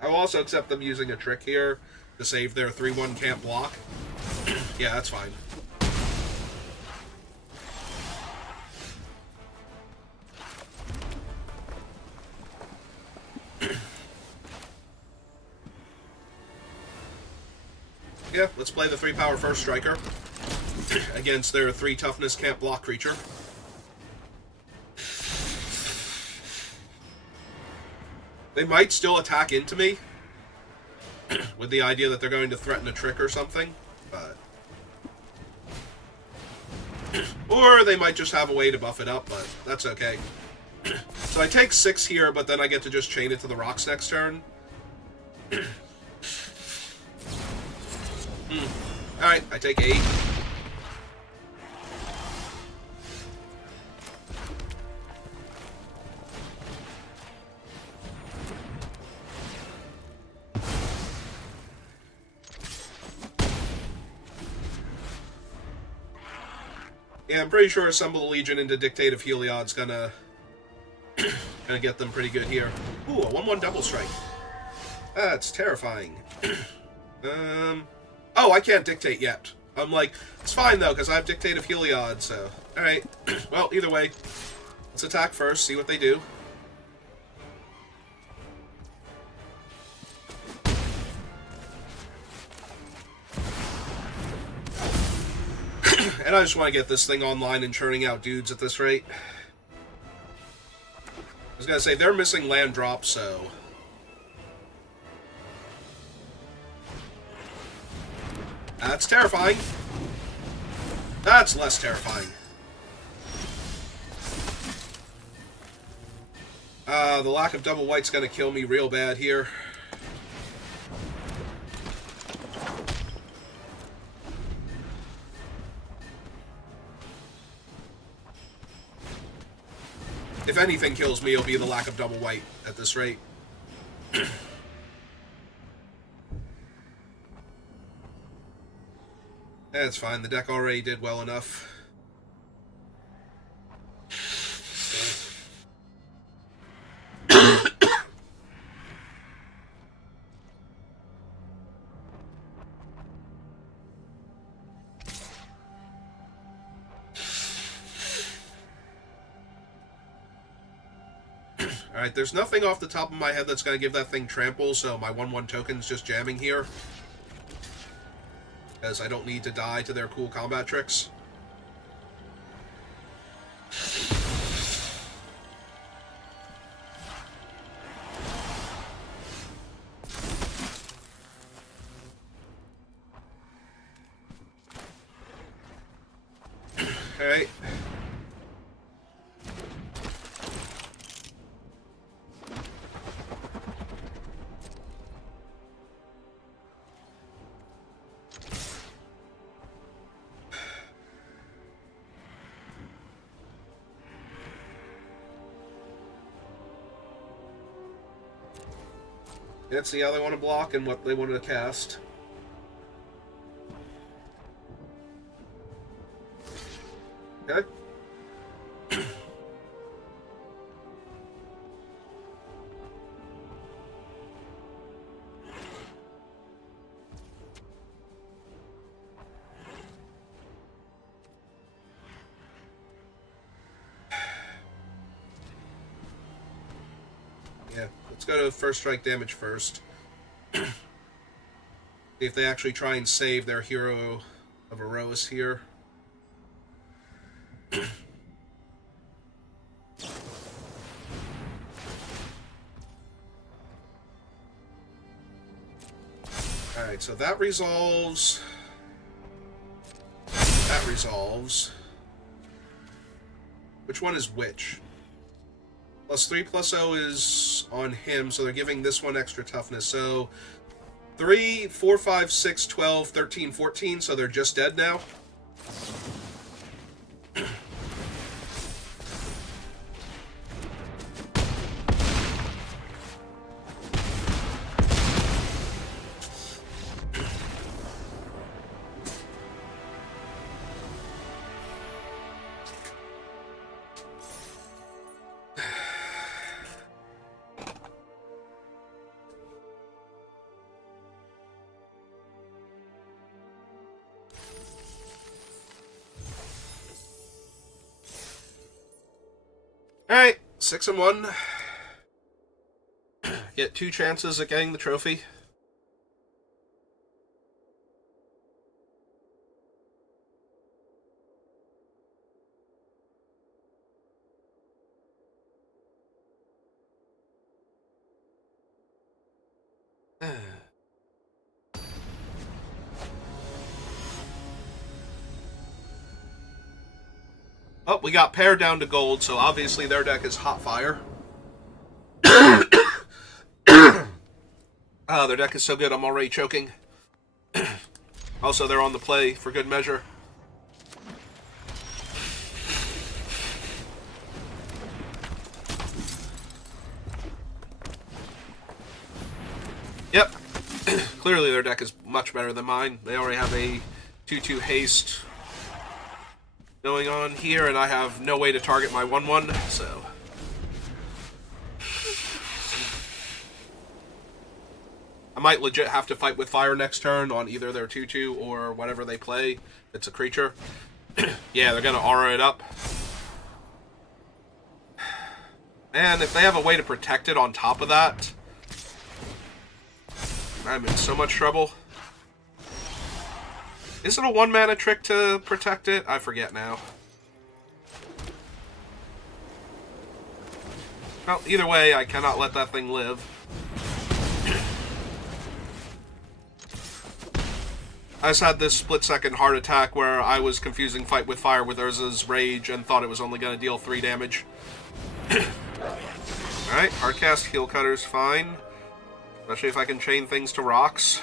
I will also accept them using a trick here to save their 3-1 can't block. Yeah, that's fine. Yeah, let's play the 3-power first striker against their 3 toughness can't block creature. They might still attack into me with the idea that they're going to threaten a trick or something, but... Or they might just have a way to buff it up, but that's okay. So I take 6 here, but then I get to just chain it to the rocks next turn. Alright, I take 8. Yeah, I'm pretty sure Assemble the Legion into Dictate of Heliod's gonna get them pretty good here. Ooh, a 1-1 double strike. That's terrifying. Oh, I can't Dictate yet. I'm like, it's fine though, because I have Dictate of Heliod, so... Alright. Well, either way. Let's attack first, see what they do. And I just want to get this thing online and churning out dudes at this rate. I was gonna say, they're missing land drops, so... That's terrifying. That's less terrifying. The lack of double white's gonna kill me real bad here. If anything kills me, it'll be the lack of double white at this rate. That's fine, the deck already did well enough. Alright, there's nothing off the top of my head that's going to give that thing trample, so my 1-1 token's just jamming here. Because I don't need to die to their cool combat tricks. Let's see how they want to block and what they want to cast. Okay. Yeah, let's go to first strike damage first. See if they actually try and save their hero of Erois here. Alright, so that resolves. That resolves. Which one is which? +3/+0 is on him, so they're giving this one extra toughness. So 3, 4, 5, 6, 12, 13, 14, so they're just dead now. Alright, 6-1. Get 2 chances at getting the trophy. Oh, we got pair down to gold, so obviously their deck is hot fire. Their deck is so good, I'm already choking. Also, they're on the play for good measure. Yep. Clearly their deck is much better than mine. They already have a 2/2 haste going on here, and I have no way to target my 1/1, so... I might legit have to fight with fire next turn on either their 2/2 or whatever they play. It's a creature. Yeah, they're gonna aura it up. And if they have a way to protect it on top of that, I'm in so much trouble. Is it a 1-mana trick to protect it? I forget now. Well, either way, I cannot let that thing live. I just had this split-second heart attack where I was confusing Fight with Fire with Urza's Rage and thought it was only going to deal 3 damage. Alright, Hardcast, Heel Cutter's fine. Especially if I can chain things to rocks.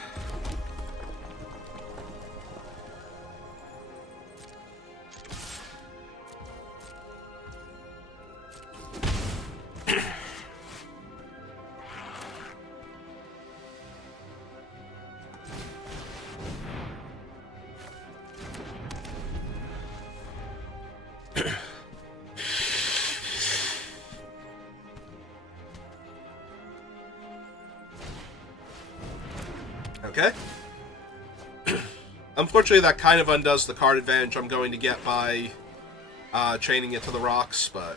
Okay. Unfortunately, that kind of undoes the card advantage I'm going to get by chaining it to the rocks, but...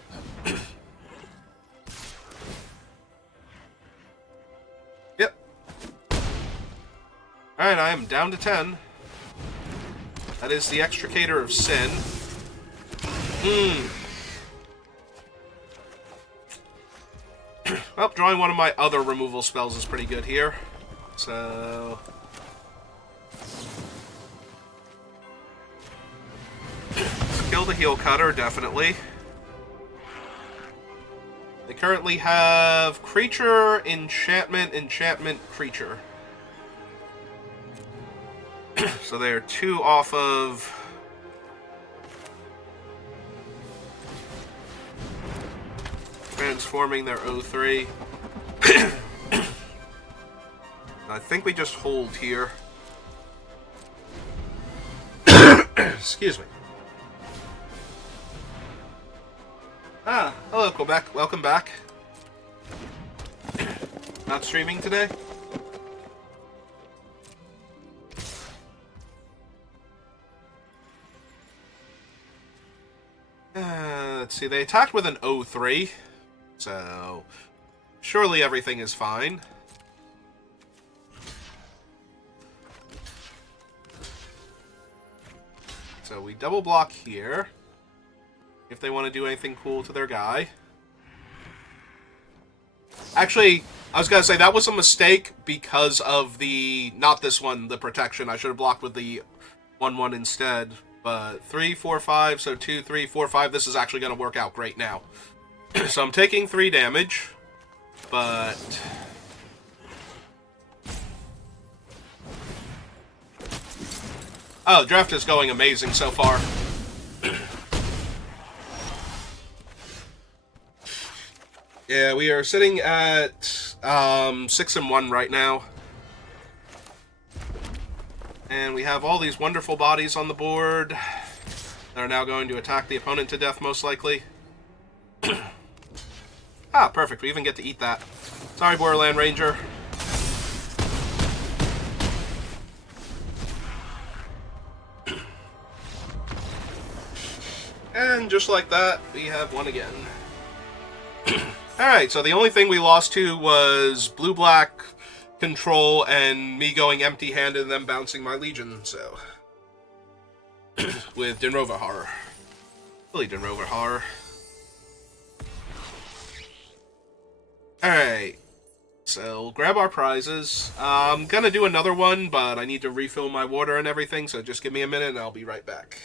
Yep. Alright, I am down to 10. That is the Extricator of Sin. Well, drawing one of my other removal spells is pretty good here. So... kill the Heel Cutter, definitely. They currently have Creature, Enchantment, Enchantment, Creature. So they're 2 off of... transforming their 0-3. I think we just hold here. Excuse me. Ah, hello, Quebec. Welcome back. Not streaming today? Let's see, they attacked with an 0-3, so surely everything is fine. So we double block here, if they want to do anything cool to their guy. Actually, I was going to say, that was a mistake because of the, not this one, the protection. I should have blocked with the 1-1 instead. But 3, 4, 5, so 2, 3, 4, 5. This is actually going to work out great now. So I'm taking 3 damage, but oh, draft is going amazing so far. Yeah, we are sitting at 6-1 right now. And we have all these wonderful bodies on the board that are now going to attack the opponent to death, most likely. Ah, perfect. We even get to eat that. Sorry, Borderland Ranger. And just like that, we have won again. Alright, so the only thing we lost to was blue-black control and me going empty-handed and then bouncing my Legion, so with Dinrover Horror. Really Dinrover Horror. Alright, so grab our prizes. I'm gonna do another one, but I need to refill my water and everything, so just give me a minute and I'll be right back.